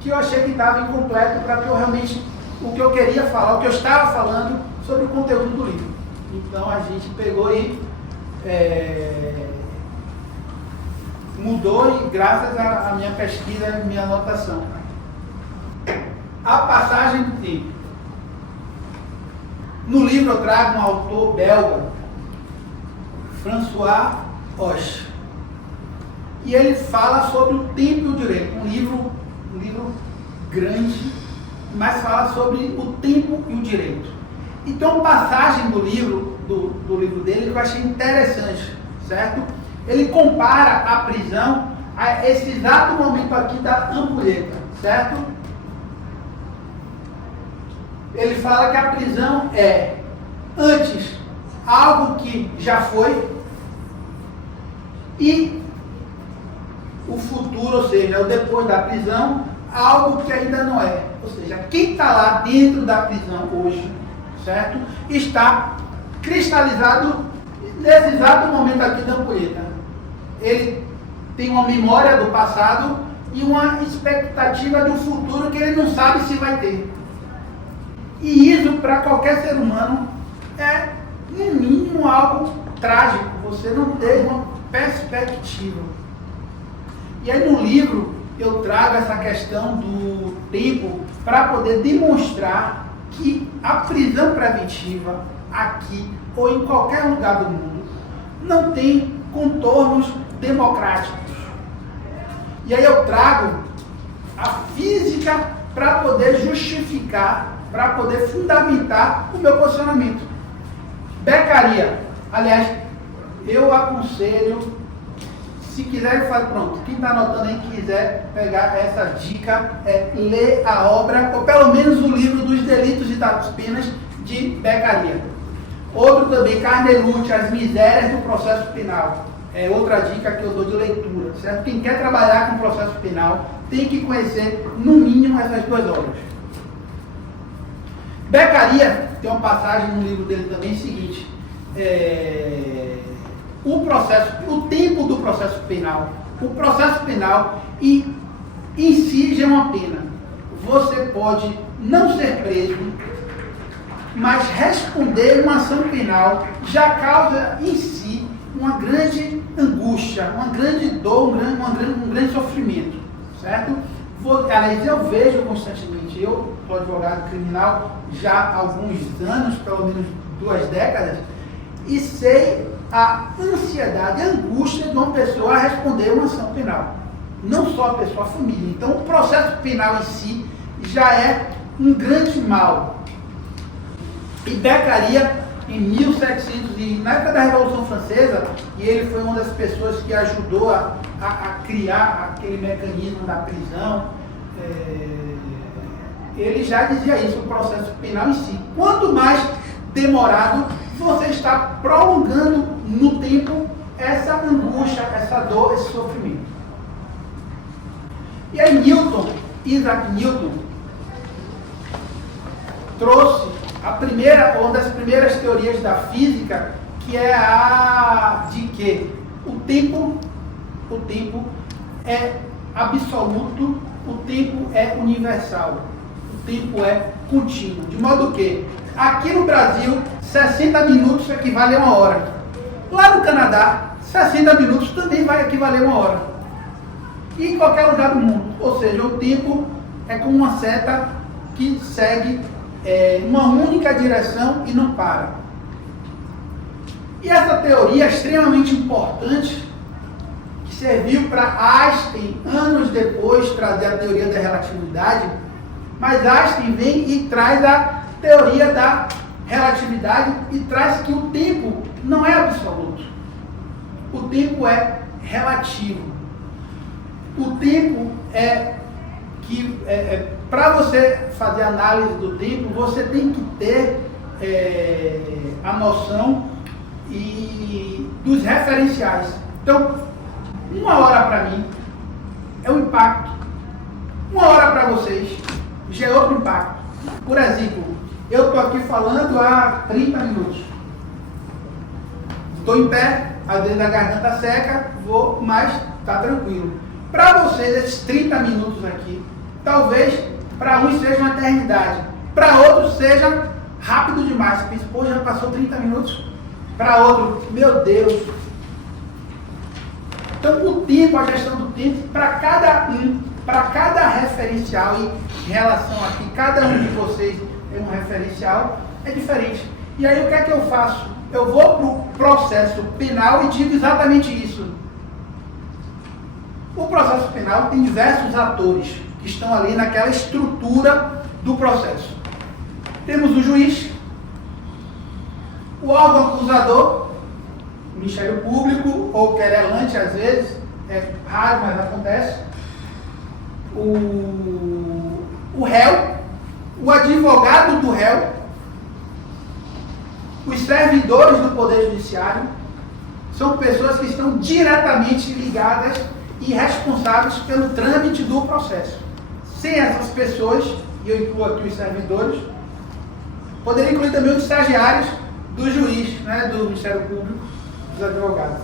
Que eu achei que estava incompleto para que eu realmente, o que eu queria falar, o que eu estava falando sobre o conteúdo do livro. Então a gente pegou e mudou, e graças à minha pesquisa e minha anotação. A passagem do tempo. No livro eu trago um autor belga, François Hoche. E ele fala sobre o tempo e o direito. Um livro grande, mas fala sobre o tempo e o direito. Então, passagem do livro dele que eu achei interessante, certo? Ele compara a prisão a esse exato momento aqui da ampulheta, certo? Ele fala que a prisão é, antes, algo que já foi, e o futuro, ou seja, o depois da prisão, algo que ainda não é. Ou seja, quem está lá dentro da prisão hoje, certo? Está cristalizado nesse exato momento aqui da ampulheta. Ele tem uma memória do passado e uma expectativa de um futuro que ele não sabe se vai ter. E isso, para qualquer ser humano, é, no mínimo, algo trágico. Você não tem uma perspectiva. E aí, no livro, eu trago essa questão do tempo para poder demonstrar que a prisão preventiva, aqui ou em qualquer lugar do mundo, não tem contornos democráticos. E aí eu trago a física para poder justificar, para poder fundamentar o meu posicionamento. Beccaria, aliás, eu aconselho, se quiser, pronto, quem está anotando aí quiser pegar essa dica, ler a obra, ou pelo menos o livro dos Delitos e das Penas de Beccaria. Outro também, Carnelucci, As Misérias do Processo Penal. É outra dica que eu dou de leitura, certo? Quem quer trabalhar com processo penal tem que conhecer, no mínimo, essas duas obras. Beccaria tem uma passagem no livro dele também, seguinte: o tempo do processo penal. O processo penal em si já é uma pena. Você pode não ser preso, mas responder uma ação penal já causa em si uma grande angústia, uma grande dor, um grande sofrimento, certo? Aliás, eu vejo constantemente eu sou advogado criminal já há alguns anos, pelo menos 2 décadas, e sei a ansiedade, a angústia de uma pessoa a responder uma ação penal. Não só a pessoa, a família. Então, o processo penal em si já é um grande mal. E Beccaria, em 1700, na época da Revolução Francesa, e ele foi uma das pessoas que ajudou a criar aquele mecanismo da prisão, ele já dizia isso, o processo penal em si. Quanto mais demorado, você está prolongando no tempo essa angústia, essa dor, esse sofrimento. E aí Isaac Newton, trouxe uma das primeiras teorias da física, que é a de que o tempo é absoluto, o tempo é universal, o tempo é contínuo. De modo que, aqui no Brasil, 60 minutos equivale a 1 hora. Lá no Canadá, 60 minutos também vai equivaler a 1 hora. E em qualquer lugar do mundo. Ou seja, o tempo é como uma seta que segue uma única direção e não para. E essa teoria é extremamente importante, que serviu para Einstein, anos depois, trazer a teoria da relatividade, mas Einstein vem e traz a teoria da relatividade e traz que o tempo não é absoluto. O tempo é relativo. O tempo para você fazer análise do tempo, você tem que ter a noção dos referenciais. Então, 1 hora para mim é um impacto. 1 hora para vocês já é outro impacto. Por exemplo, eu estou aqui falando há 30 minutos. Estou em pé, às vezes a garganta seca, mas está tranquilo. Para vocês, esses 30 minutos aqui, talvez para uns seja uma eternidade, para outros seja rápido demais. Você pensa, pô, já passou 30 minutos. Para outro, meu Deus. Então, o tempo, a gestão do tempo, para cada referencial, e em relação a que cada um de vocês tem um referencial, é diferente. E aí, o que é que eu faço? Eu vou para o processo penal e digo exatamente isso. O processo penal tem diversos atores que estão ali naquela estrutura do processo. Temos o juiz, o órgão acusador, o Ministério Público ou querelante, às vezes, é raro, mas acontece, o réu, o advogado do réu, os servidores do Poder Judiciário, são pessoas que estão diretamente ligadas e responsáveis pelo trâmite do processo. Sem essas pessoas, e eu incluo aqui os servidores, poderia incluir também os estagiários do juiz, né, do Ministério Público, dos advogados.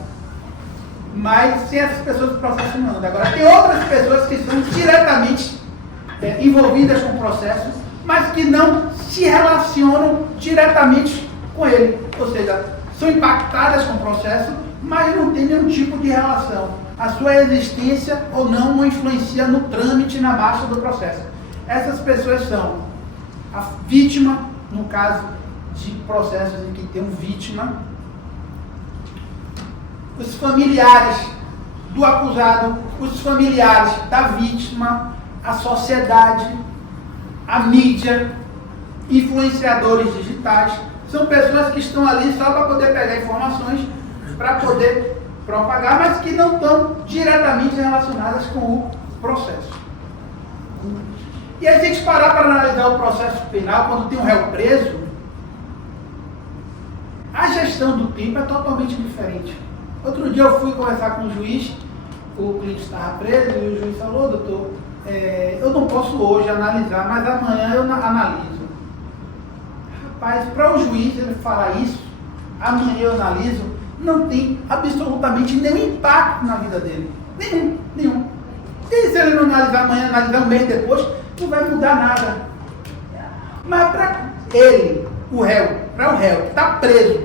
Mas sem essas pessoas o processo não anda. Agora, tem outras pessoas que são diretamente envolvidas com o processo, mas que não se relacionam diretamente com ele. Ou seja, são impactadas com o processo, mas não tem nenhum tipo de relação. A sua existência ou não influencia no trâmite, na marcha do processo. Essas pessoas são a vítima, no caso de processos em que tem um vítima, os familiares do acusado, os familiares da vítima, a sociedade, a mídia, influenciadores digitais. São pessoas que estão ali só para poder pegar informações, para poder propagar, mas que não estão diretamente relacionadas com o processo. E aí, se a gente parar para analisar o processo penal, quando tem um réu preso, a gestão do tempo é totalmente diferente. Outro dia eu fui conversar com o juiz, o cliente estava preso, e o juiz falou, doutor, eu não posso hoje analisar, mas amanhã eu analiso. Rapaz, para o juiz ele falar isso, amanhã eu analiso, não tem absolutamente nenhum impacto na vida dele. Nenhum. E se ele não analisar amanhã, analisar um mês depois, não vai mudar nada. Mas para ele, para o réu que está preso,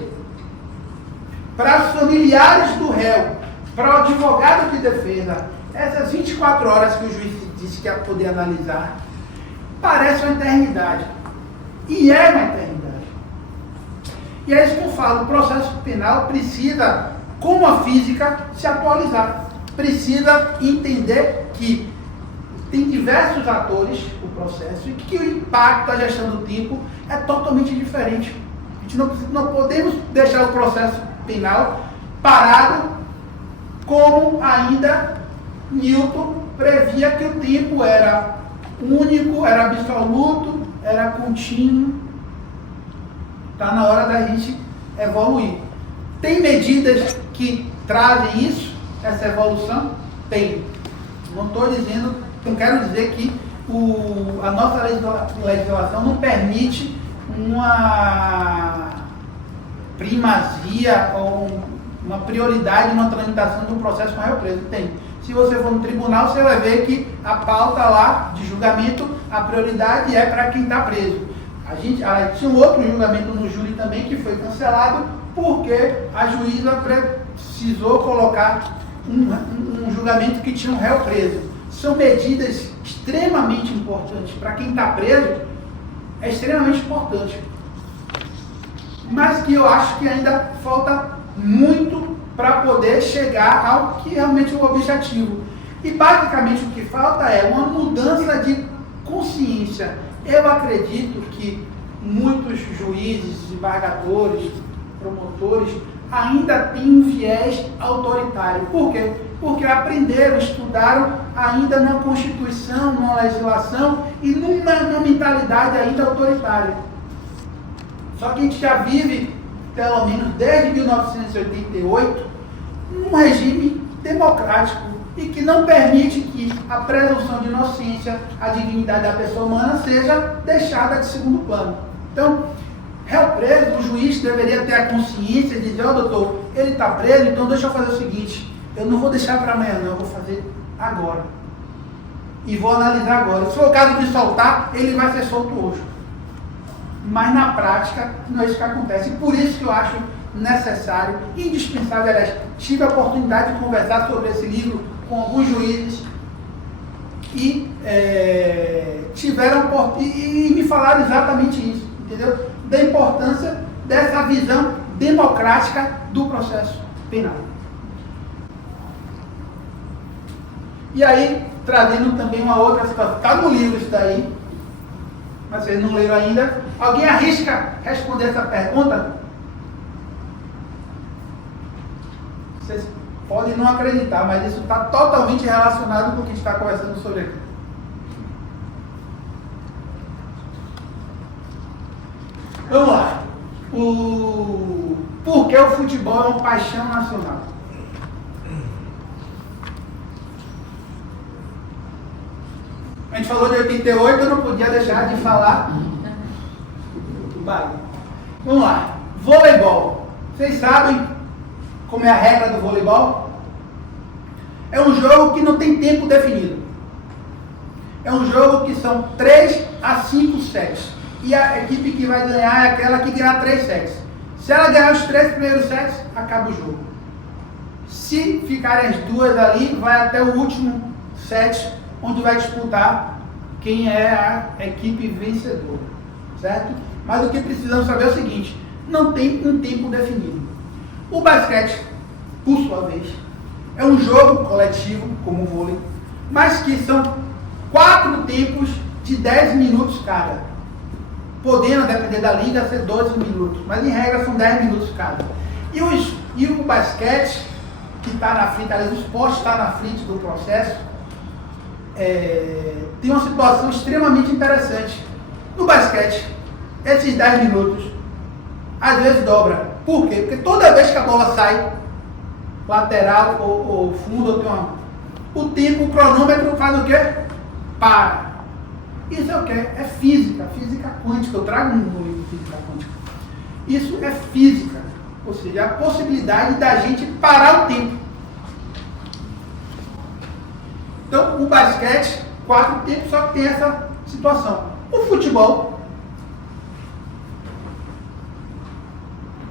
para os familiares do réu, para o advogado de defesa, essas 24 horas que o juiz disse que ia poder analisar, parece uma eternidade. E é uma eternidade. E é isso que eu falo, o processo penal precisa, como a física, se atualizar. Precisa entender que tem diversos atores o processo e que o impacto da gestão do tempo é totalmente diferente. A gente não podemos deixar o processo penal parado como ainda Newton previa que o tempo era único, era absoluto, era contínuo. Está na hora da gente evoluir. Tem medidas que trazem isso, essa evolução? Tem. Não estou dizendo, não quero dizer que a nossa legislação não permite uma primazia ou uma prioridade na tramitação do processo com réu preso. Tem. Se você for no tribunal, você vai ver que a pauta lá de julgamento, a prioridade é para quem está preso. Tinha um outro julgamento no júri também que foi cancelado porque a juíza precisou colocar um julgamento que tinha um réu preso. São medidas extremamente importantes. Para quem está preso, é extremamente importante. Mas que eu acho que ainda falta muito para poder chegar ao que realmente é o objetivo. E basicamente o que falta é uma mudança de consciência. Eu acredito que muitos juízes, desembargadores, promotores ainda têm um viés autoritário. Por quê? Porque aprenderam, estudaram ainda na Constituição, numa legislação e numa mentalidade ainda autoritária. Só que a gente já vive, pelo menos desde 1988, um regime democrático e que não permite que a presunção de inocência, a dignidade da pessoa humana seja deixada de segundo plano. Então, réu preso, o juiz deveria ter a consciência de dizer, doutor, ele está preso, então deixa eu fazer o seguinte, eu não vou deixar para amanhã não, eu vou fazer agora. E vou analisar agora. Se for o caso de soltar, ele vai ser solto hoje. Mas na prática, não é isso que acontece. E por isso que eu acho necessário, indispensável, aliás, tive a oportunidade de conversar sobre esse livro com alguns juízes e e me falaram exatamente isso, entendeu? Da importância dessa visão democrática do processo penal. E aí, trazendo também uma outra situação, está no livro isso daí, mas vocês não leram ainda. Alguém arrisca responder essa pergunta? Vocês podem não acreditar, mas isso está totalmente relacionado com o que a gente está conversando sobre aqui. Vamos lá. Por que o futebol é uma paixão nacional? A gente falou de 88, eu não podia deixar de falar do Bahia. Vamos lá. Voleibol. Vocês sabem como é a regra do voleibol? É um jogo que não tem tempo definido. É um jogo que são 3 a 5 sets. E a equipe que vai ganhar é aquela que ganhar 3 sets. Se ela ganhar os 3 primeiros sets, acaba o jogo. Se ficarem as duas ali, vai até o último set, onde vai disputar quem é a equipe vencedora, certo? Mas o que precisamos saber é o seguinte, não tem um tempo definido. O basquete, por sua vez, é um jogo coletivo, como o vôlei, mas que são 4 tempos de 10 minutos cada. Podendo, depender da liga, ser 12 minutos, mas em regra são 10 minutos cada. E o basquete, que está na frente, aliás, o esporte está na frente do processo, tem uma situação extremamente interessante. No basquete, esses 10 minutos, às vezes dobra. Por quê? Porque toda vez que a bola sai, lateral ou fundo, o tempo, o cronômetro faz o quê? Para. Isso é o quê? É física quântica. Eu trago um livro de física quântica. Isso é física. Ou seja, a possibilidade da gente parar o tempo. Então, o basquete, 4 tempos, só que tem essa situação. O futebol,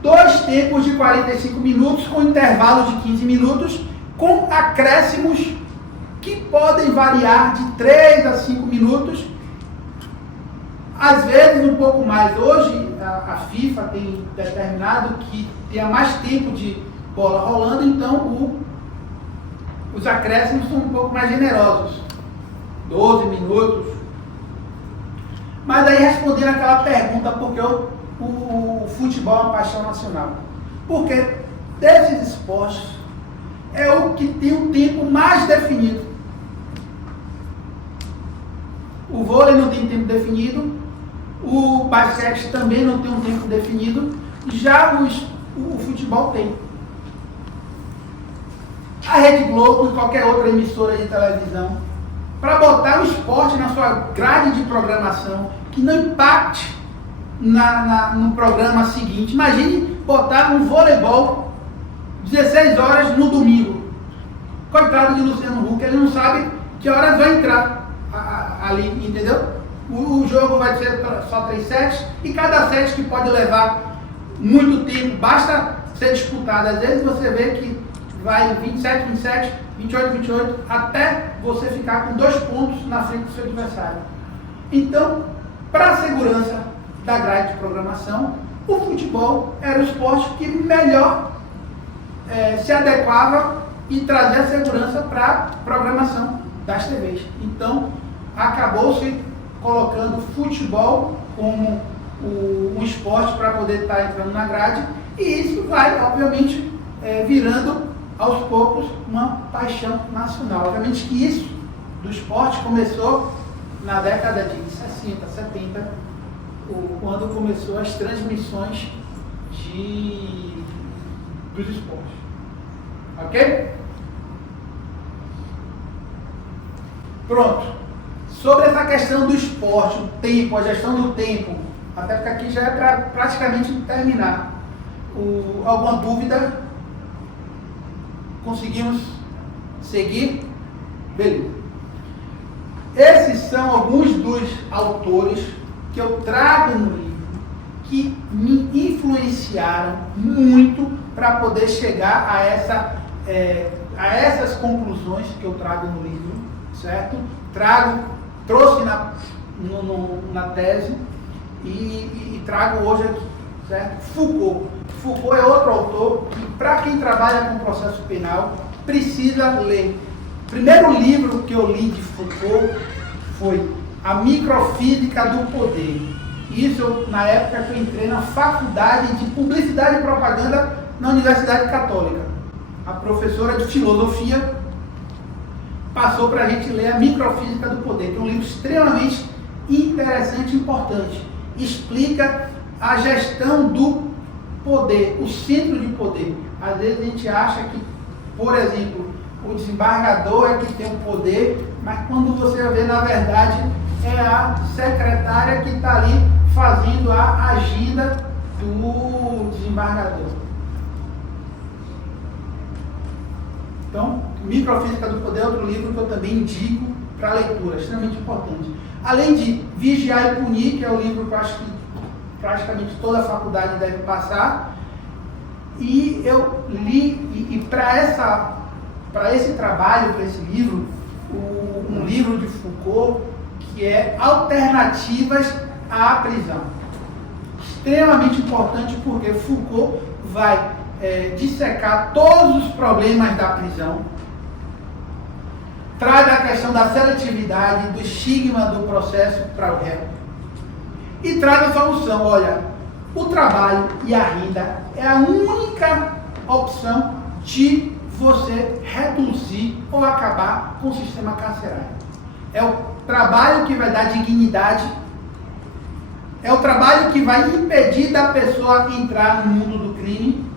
2 tempos de 45 minutos, com intervalo de 15 minutos, com acréscimos que podem variar de 3 a 5 minutos, Às vezes um pouco mais. Hoje a FIFA tem determinado que tenha mais tempo de bola rolando, então os acréscimos são um pouco mais generosos. 12 minutos. Mas aí respondendo aquela pergunta, por que o futebol é uma paixão nacional? Porque desses esportes é o que tem o tempo mais definido. O vôlei não tem tempo definido, o basquete também não tem um tempo definido, já o futebol tem. A Rede Globo e qualquer outra emissora de televisão, para botar o esporte na sua grade de programação, que não impacte no programa seguinte. Imagine botar um voleibol 16 horas no domingo. Coitado de Luciano Huck, ele não sabe que horas vai entrar ali, entendeu? O jogo vai ser só 3 sets, e cada set que pode levar muito tempo, basta ser disputado. Às vezes você vê que vai 27, 27, 28, 28, até você ficar com 2 pontos na frente do seu adversário. Então, para a segurança da grade de programação, o futebol era o esporte que melhor se adequava e trazia segurança para a programação das TVs. Então, acabou-se colocando futebol como um esporte para poder estar entrando na grade, e isso vai, obviamente, virando aos poucos uma paixão nacional. Obviamente que isso do esporte começou na década de 60, 70, quando começou as transmissões dos esportes. Ok? Pronto. Sobre essa questão do esporte, o tempo, a gestão do tempo, até porque aqui já é para praticamente terminar. Alguma dúvida? Conseguimos seguir? Beleza. Esses são alguns dos autores que eu trago no livro, que me influenciaram muito para poder chegar a essas conclusões que eu trago no livro, certo? Trouxe na tese e trago hoje aqui, certo? Foucault é outro autor que, para quem trabalha com processo penal, precisa ler. O primeiro livro que eu li de Foucault foi A Microfísica do Poder. Isso na época que eu entrei na faculdade de Publicidade e Propaganda na Universidade Católica. A professora de filosofia passou para a gente ler A Microfísica do Poder, que é um livro extremamente interessante e importante. Explica a gestão do poder, o centro de poder. Às vezes a gente acha que, por exemplo, o desembargador é que tem o poder, mas quando você vê, na verdade, é a secretária que está ali fazendo a agenda do desembargador. Então, Microfísica do Poder é outro livro que eu também indico para leitura, extremamente importante. Além de Vigiar e Punir, que é o livro que eu acho que praticamente toda a faculdade deve passar, e eu li, e para esse trabalho, para esse livro, um livro de Foucault, que é Alternativas à Prisão. Extremamente importante, porque Foucault vai dissecar todos os problemas da prisão, traz a questão da seletividade, do estigma do processo para o réu, e traz a solução. Olha, o trabalho e a renda é a única opção de você reduzir ou acabar com o sistema carcerário. É o trabalho que vai dar dignidade, é o trabalho que vai impedir da pessoa entrar no mundo do crime,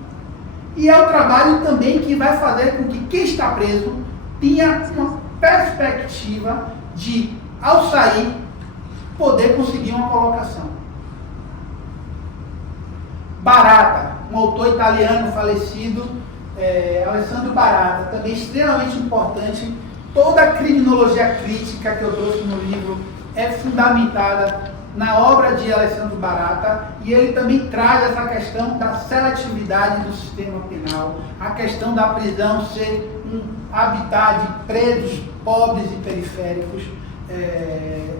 e é o trabalho também que vai fazer com que quem está preso tenha uma perspectiva de, ao sair, poder conseguir uma colocação. Barata, um autor italiano falecido, Alessandro Barata, também extremamente importante. Toda a criminologia crítica que eu trouxe no livro é fundamentada na obra de Alessandro Barata, e ele também traz essa questão da seletividade do sistema penal, a questão da prisão ser um habitat de presos pobres e periféricos.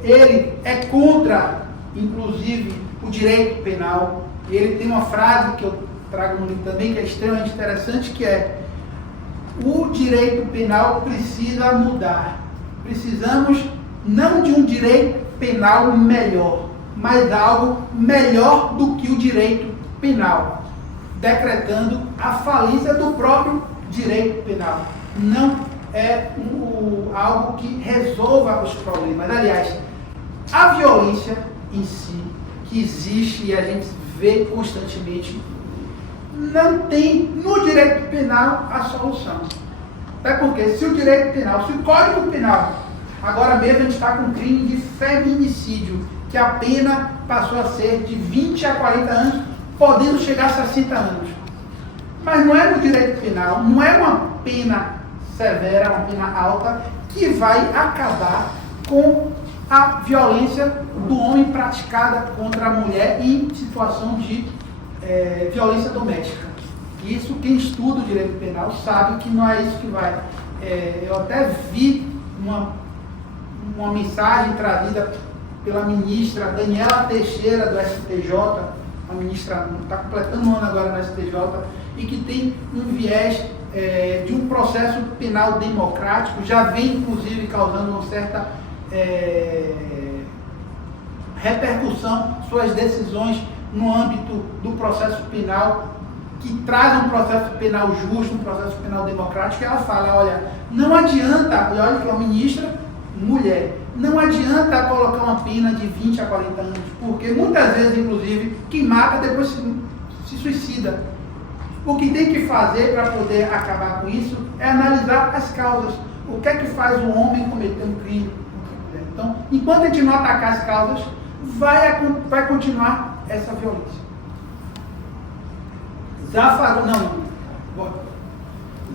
Ele é contra inclusive o direito penal. Ele tem uma frase que eu trago no livro também, que é extremamente interessante, que é: o direito penal precisa mudar. Precisamos não de um direito penal melhor, mas algo melhor do que o direito penal, decretando a falência do próprio direito penal. Não é algo que resolva os problemas. Aliás, a violência em si, que existe e a gente vê constantemente, não tem no direito penal a solução. Até porque se o direito penal, se o Código Penal, agora mesmo a gente está com um crime de feminicídio, que a pena passou a ser de 20 a 40 anos, podendo chegar a 60 anos. Mas não é no direito penal, não é uma pena severa, uma pena alta, que vai acabar com a violência do homem praticada contra a mulher em situação de violência doméstica. Isso, quem estuda o direito penal sabe que não é isso que vai. Eu até vi uma mensagem trazida pela ministra Daniela Teixeira, do STJ, a ministra está completando um ano agora no STJ, e que tem um viés de um processo penal democrático, já vem inclusive causando uma certa repercussão, suas decisões no âmbito do processo penal, que traz um processo penal justo, um processo penal democrático. E ela fala: olha, não adianta, e olha que é uma ministra mulher, não adianta colocar uma pena de 20 a 40 anos, porque muitas vezes, inclusive, quem mata depois se suicida. O que tem que fazer para poder acabar com isso é analisar as causas. O que é que faz o homem cometer um crime? Então, enquanto a gente não atacar as causas, vai continuar essa violência.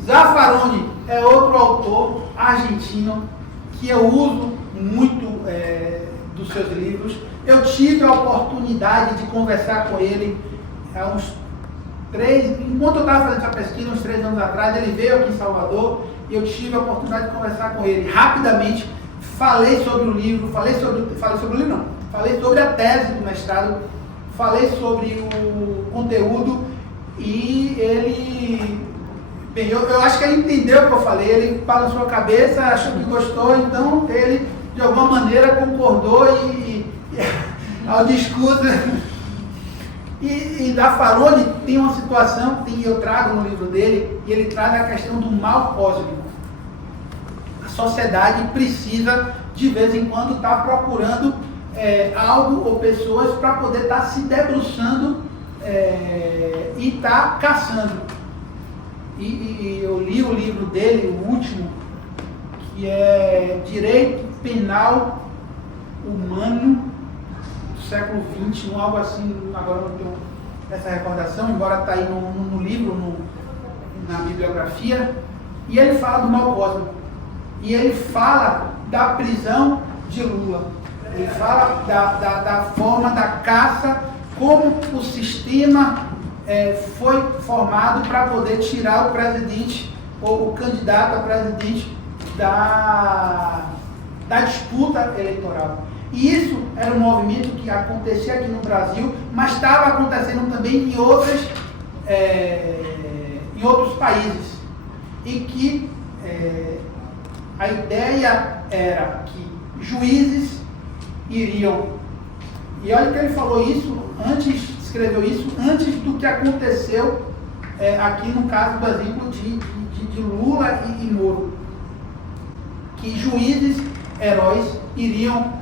Zaffaroni é outro autor argentino que eu uso muito dos seus livros. Eu tive a oportunidade de conversar com ele há enquanto eu estava fazendo essa pesquisa, uns 3 anos atrás. Ele veio aqui em Salvador e eu tive a oportunidade de conversar com ele. Rapidamente, falei sobre o livro, falei sobre a tese do mestrado, falei sobre o conteúdo, e ele, bem, eu acho que ele entendeu o que eu falei, ele balançou a cabeça, achou que gostou, então ele de alguma maneira concordou e ao discurso. E Zaffaroni tem uma situação que eu trago no livro dele, e ele traz a questão do mal cósmico. A sociedade precisa, de vez em quando, estar procurando algo ou pessoas para poder estar se debruçando e estar caçando. E eu li o livro dele, o último, que é Direito Penal Humano do século XXI, algo assim. Agora não tenho essa recordação, embora está aí no livro, na bibliografia. E ele fala do mal cósmico. E ele fala da prisão de Lula. Ele fala da forma da caça, como o sistema foi formado para poder tirar o presidente, ou o candidato a presidente, da disputa eleitoral. E isso era um movimento que acontecia aqui no Brasil, mas estava acontecendo também em outros países. E que a ideia era que juízes iriam, e olha que ele falou isso escreveu isso antes do que aconteceu aqui no caso do exemplo de Lula e Moro, que juízes heróis iriam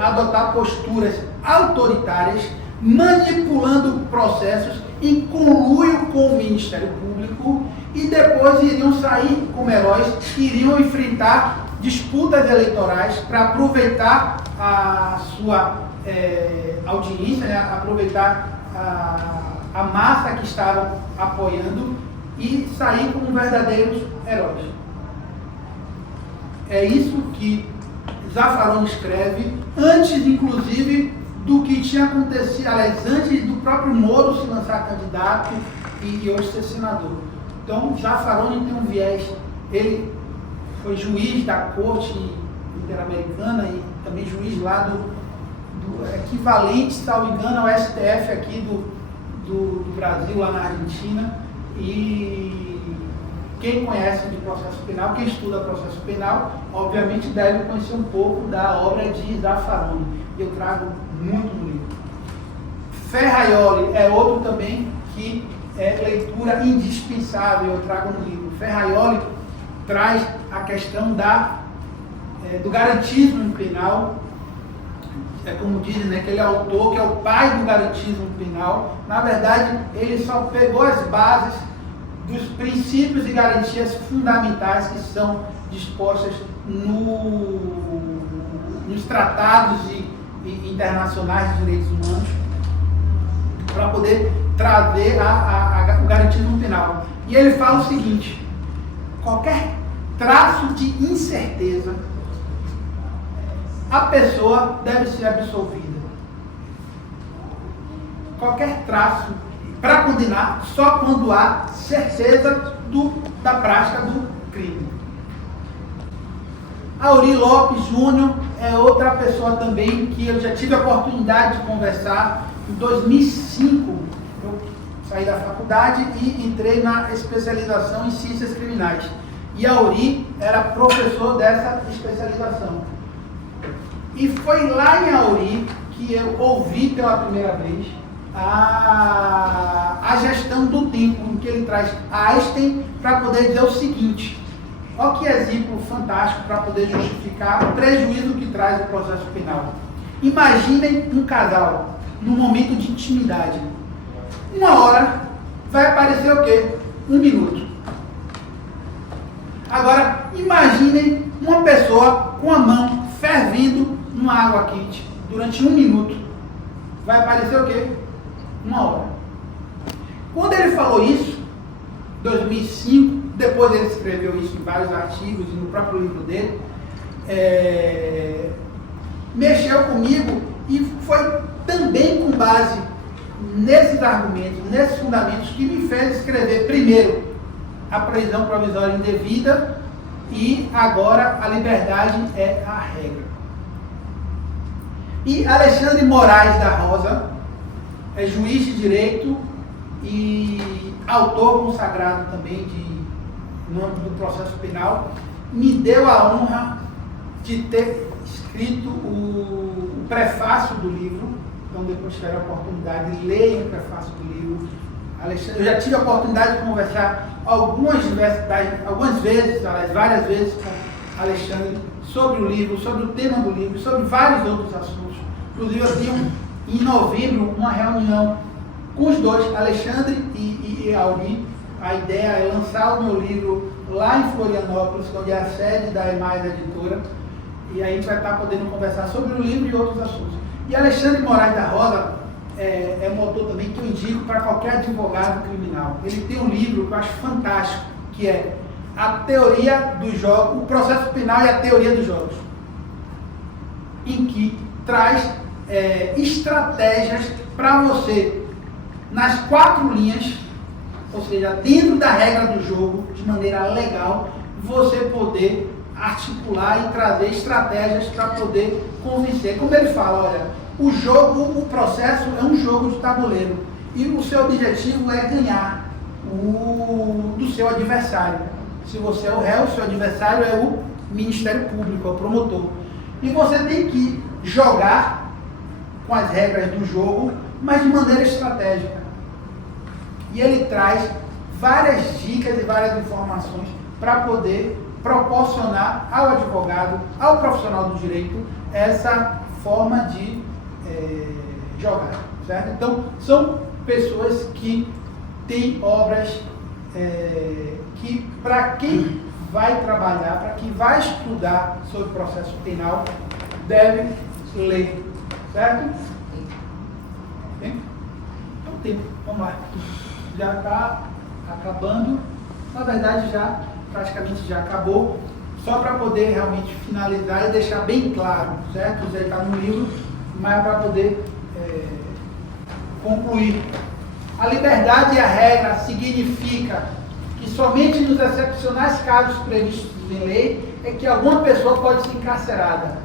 adotar posturas autoritárias, manipulando processos em conluio com o Ministério Público, e depois iriam sair como heróis, iriam enfrentar disputas eleitorais para aproveitar a sua audiência, né? Aproveitar a massa que estavam apoiando e sair como verdadeiros heróis. É isso que Zaffaroni escreve, antes inclusive do que tinha acontecido, aliás, antes do próprio Moro se lançar candidato e hoje ser senador. Então, Zaffaroni tem um viés. Ele foi juiz da Corte Interamericana e também juiz lá equivalente, salvo engano, ao STF aqui do Brasil, lá na Argentina. E quem conhece de processo penal, quem estuda processo penal, obviamente deve conhecer um pouco da obra de Zaffaroni. Eu trago muito no livro. Ferraioli é outro também que é leitura indispensável, eu trago no livro. Ferraioli traz a questão do garantismo penal. É como dizem, né, que ele é autor, que é o pai do garantismo penal. Na verdade, ele só pegou as bases dos princípios e garantias fundamentais que são dispostas nos tratados internacionais de direitos humanos para poder trazer o garantismo penal. E ele fala o seguinte: qualquer traço de incerteza, a pessoa deve ser absolvida. Qualquer traço para condenar só quando há certeza da prática do crime. Auri Lopes Júnior é outra pessoa também que eu já tive a oportunidade de conversar. Em 2005, eu saí da faculdade e entrei na especialização em ciências criminais. E Auri era professor dessa especialização. E foi lá em Auri que eu ouvi pela primeira vez a gestão do tempo, em que ele traz Einstein para poder dizer o seguinte: olha que exemplo fantástico para poder justificar o prejuízo que traz o processo penal. Imaginem um casal num momento de intimidade. 1 hora vai aparecer o quê? 1 minuto. Agora, imaginem uma pessoa com a mão fervendo numa água quente durante 1 minuto. Vai aparecer o quê? 1 hora. Quando ele falou isso, 2005, depois ele escreveu isso em vários artigos e no próprio livro dele, mexeu comigo e foi também com base nesses argumentos, nesses fundamentos, que me fez escrever primeiro a prisão provisória indevida e agora a liberdade é a regra. E Alexandre Moraes da Rosa é juiz de direito e autor consagrado também no âmbito do processo penal, me deu a honra de ter escrito o prefácio do livro. Então, depois tiver a oportunidade, leia o prefácio do livro. Alexandre, eu já tive a oportunidade de conversar várias vezes com Alexandre sobre o livro, sobre o tema do livro, sobre vários outros assuntos. Inclusive, eu tinha em novembro uma reunião com os dois, Alexandre e Auri. A ideia é lançar o meu livro lá em Florianópolis, onde é a sede da EMAI, da editora, e aí a gente vai estar podendo conversar sobre o livro e outros assuntos. E Alexandre Moraes da Rosa é um autor também que eu indico para qualquer advogado criminal. Ele tem um livro que eu acho fantástico, que é A Teoria dos Jogos, o Processo Penal e a Teoria dos Jogos, em que traz estratégias para você, nas 4 linhas, ou seja, dentro da regra do jogo, de maneira legal, você poder articular e trazer estratégias para poder convencer. Como ele fala, olha, o processo é um jogo de tabuleiro e o seu objetivo é ganhar do seu adversário. Se você é o réu, o seu adversário é o Ministério Público, é o promotor. E você tem que jogar com as regras do jogo, mas de maneira estratégica. E ele traz várias dicas e várias informações para poder proporcionar ao advogado, ao profissional do direito, essa forma de jogar, certo? Então, são pessoas que têm obras que, para quem vai trabalhar, para quem vai estudar sobre processo penal, deve ler, certo? Tem? Então, tem. Vamos lá. Já está acabando, na verdade praticamente já acabou, só para poder realmente finalizar e deixar bem claro, certo? Já está no livro, mas para poder concluir. A liberdade e a regra significa que somente nos excepcionais casos previstos em lei é que alguma pessoa pode ser encarcerada.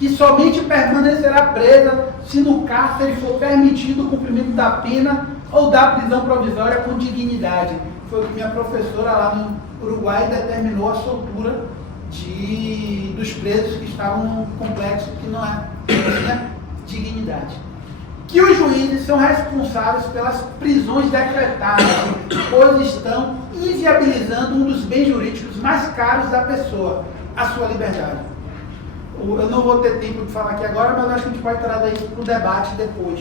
que somente permanecerá presa se no cárcere for permitido o cumprimento da pena ou da prisão provisória com dignidade. Foi o que minha professora lá no Uruguai determinou a soltura dos presos que estavam num complexo que não tinha dignidade. Que os juízes são responsáveis pelas prisões decretadas, pois estão inviabilizando um dos bens jurídicos mais caros da pessoa, a sua liberdade. Eu não vou ter tempo de falar aqui agora, mas acho que a gente pode trazer isso para o debate depois.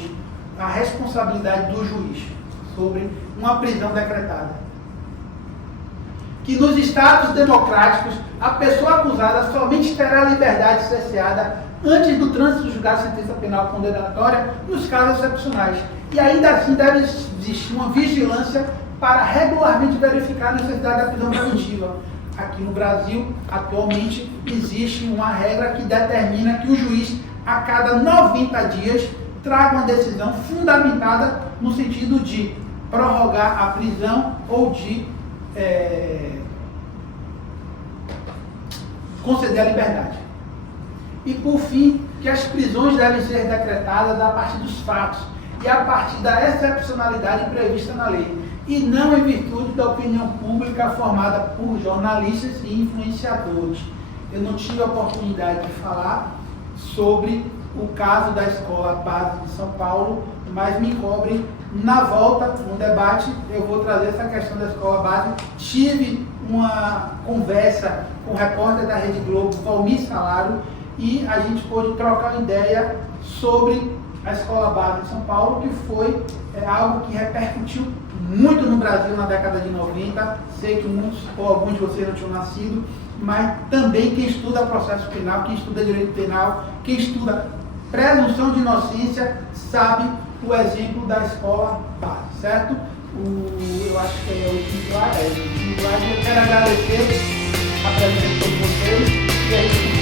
A responsabilidade do juiz sobre uma prisão decretada. Que nos estados democráticos, a pessoa acusada somente terá liberdade cesseada antes do trânsito do julgado de sentença penal condenatória nos casos excepcionais. E ainda assim deve existir uma vigilância para regularmente verificar a necessidade da prisão preventiva. Aqui no Brasil, atualmente, existe uma regra que determina que o juiz, a cada 90 dias, traga uma decisão fundamentada no sentido de prorrogar a prisão ou de conceder a liberdade. E, por fim, que as prisões devem ser decretadas a partir dos fatos e a partir da excepcionalidade prevista na lei, e não em virtude da opinião pública formada por jornalistas e influenciadores. Eu não tive a oportunidade de falar sobre o caso da Escola Base de São Paulo, mas me cobrem na volta, no debate, eu vou trazer essa questão da Escola Base. Tive uma conversa com o repórter da Rede Globo, Valmir Salário, e a gente pôde trocar uma ideia sobre a Escola Base de São Paulo, que foi algo que repercutiu muito no Brasil na década de 90. Sei que muitos ou alguns de vocês não tinham nascido, mas também quem estuda processo penal, quem estuda direito penal, quem estuda presunção de inocência, sabe o exemplo da Escola Base, certo? Eu acho que é o último slide. Eu quero agradecer a presença de todos vocês e a gente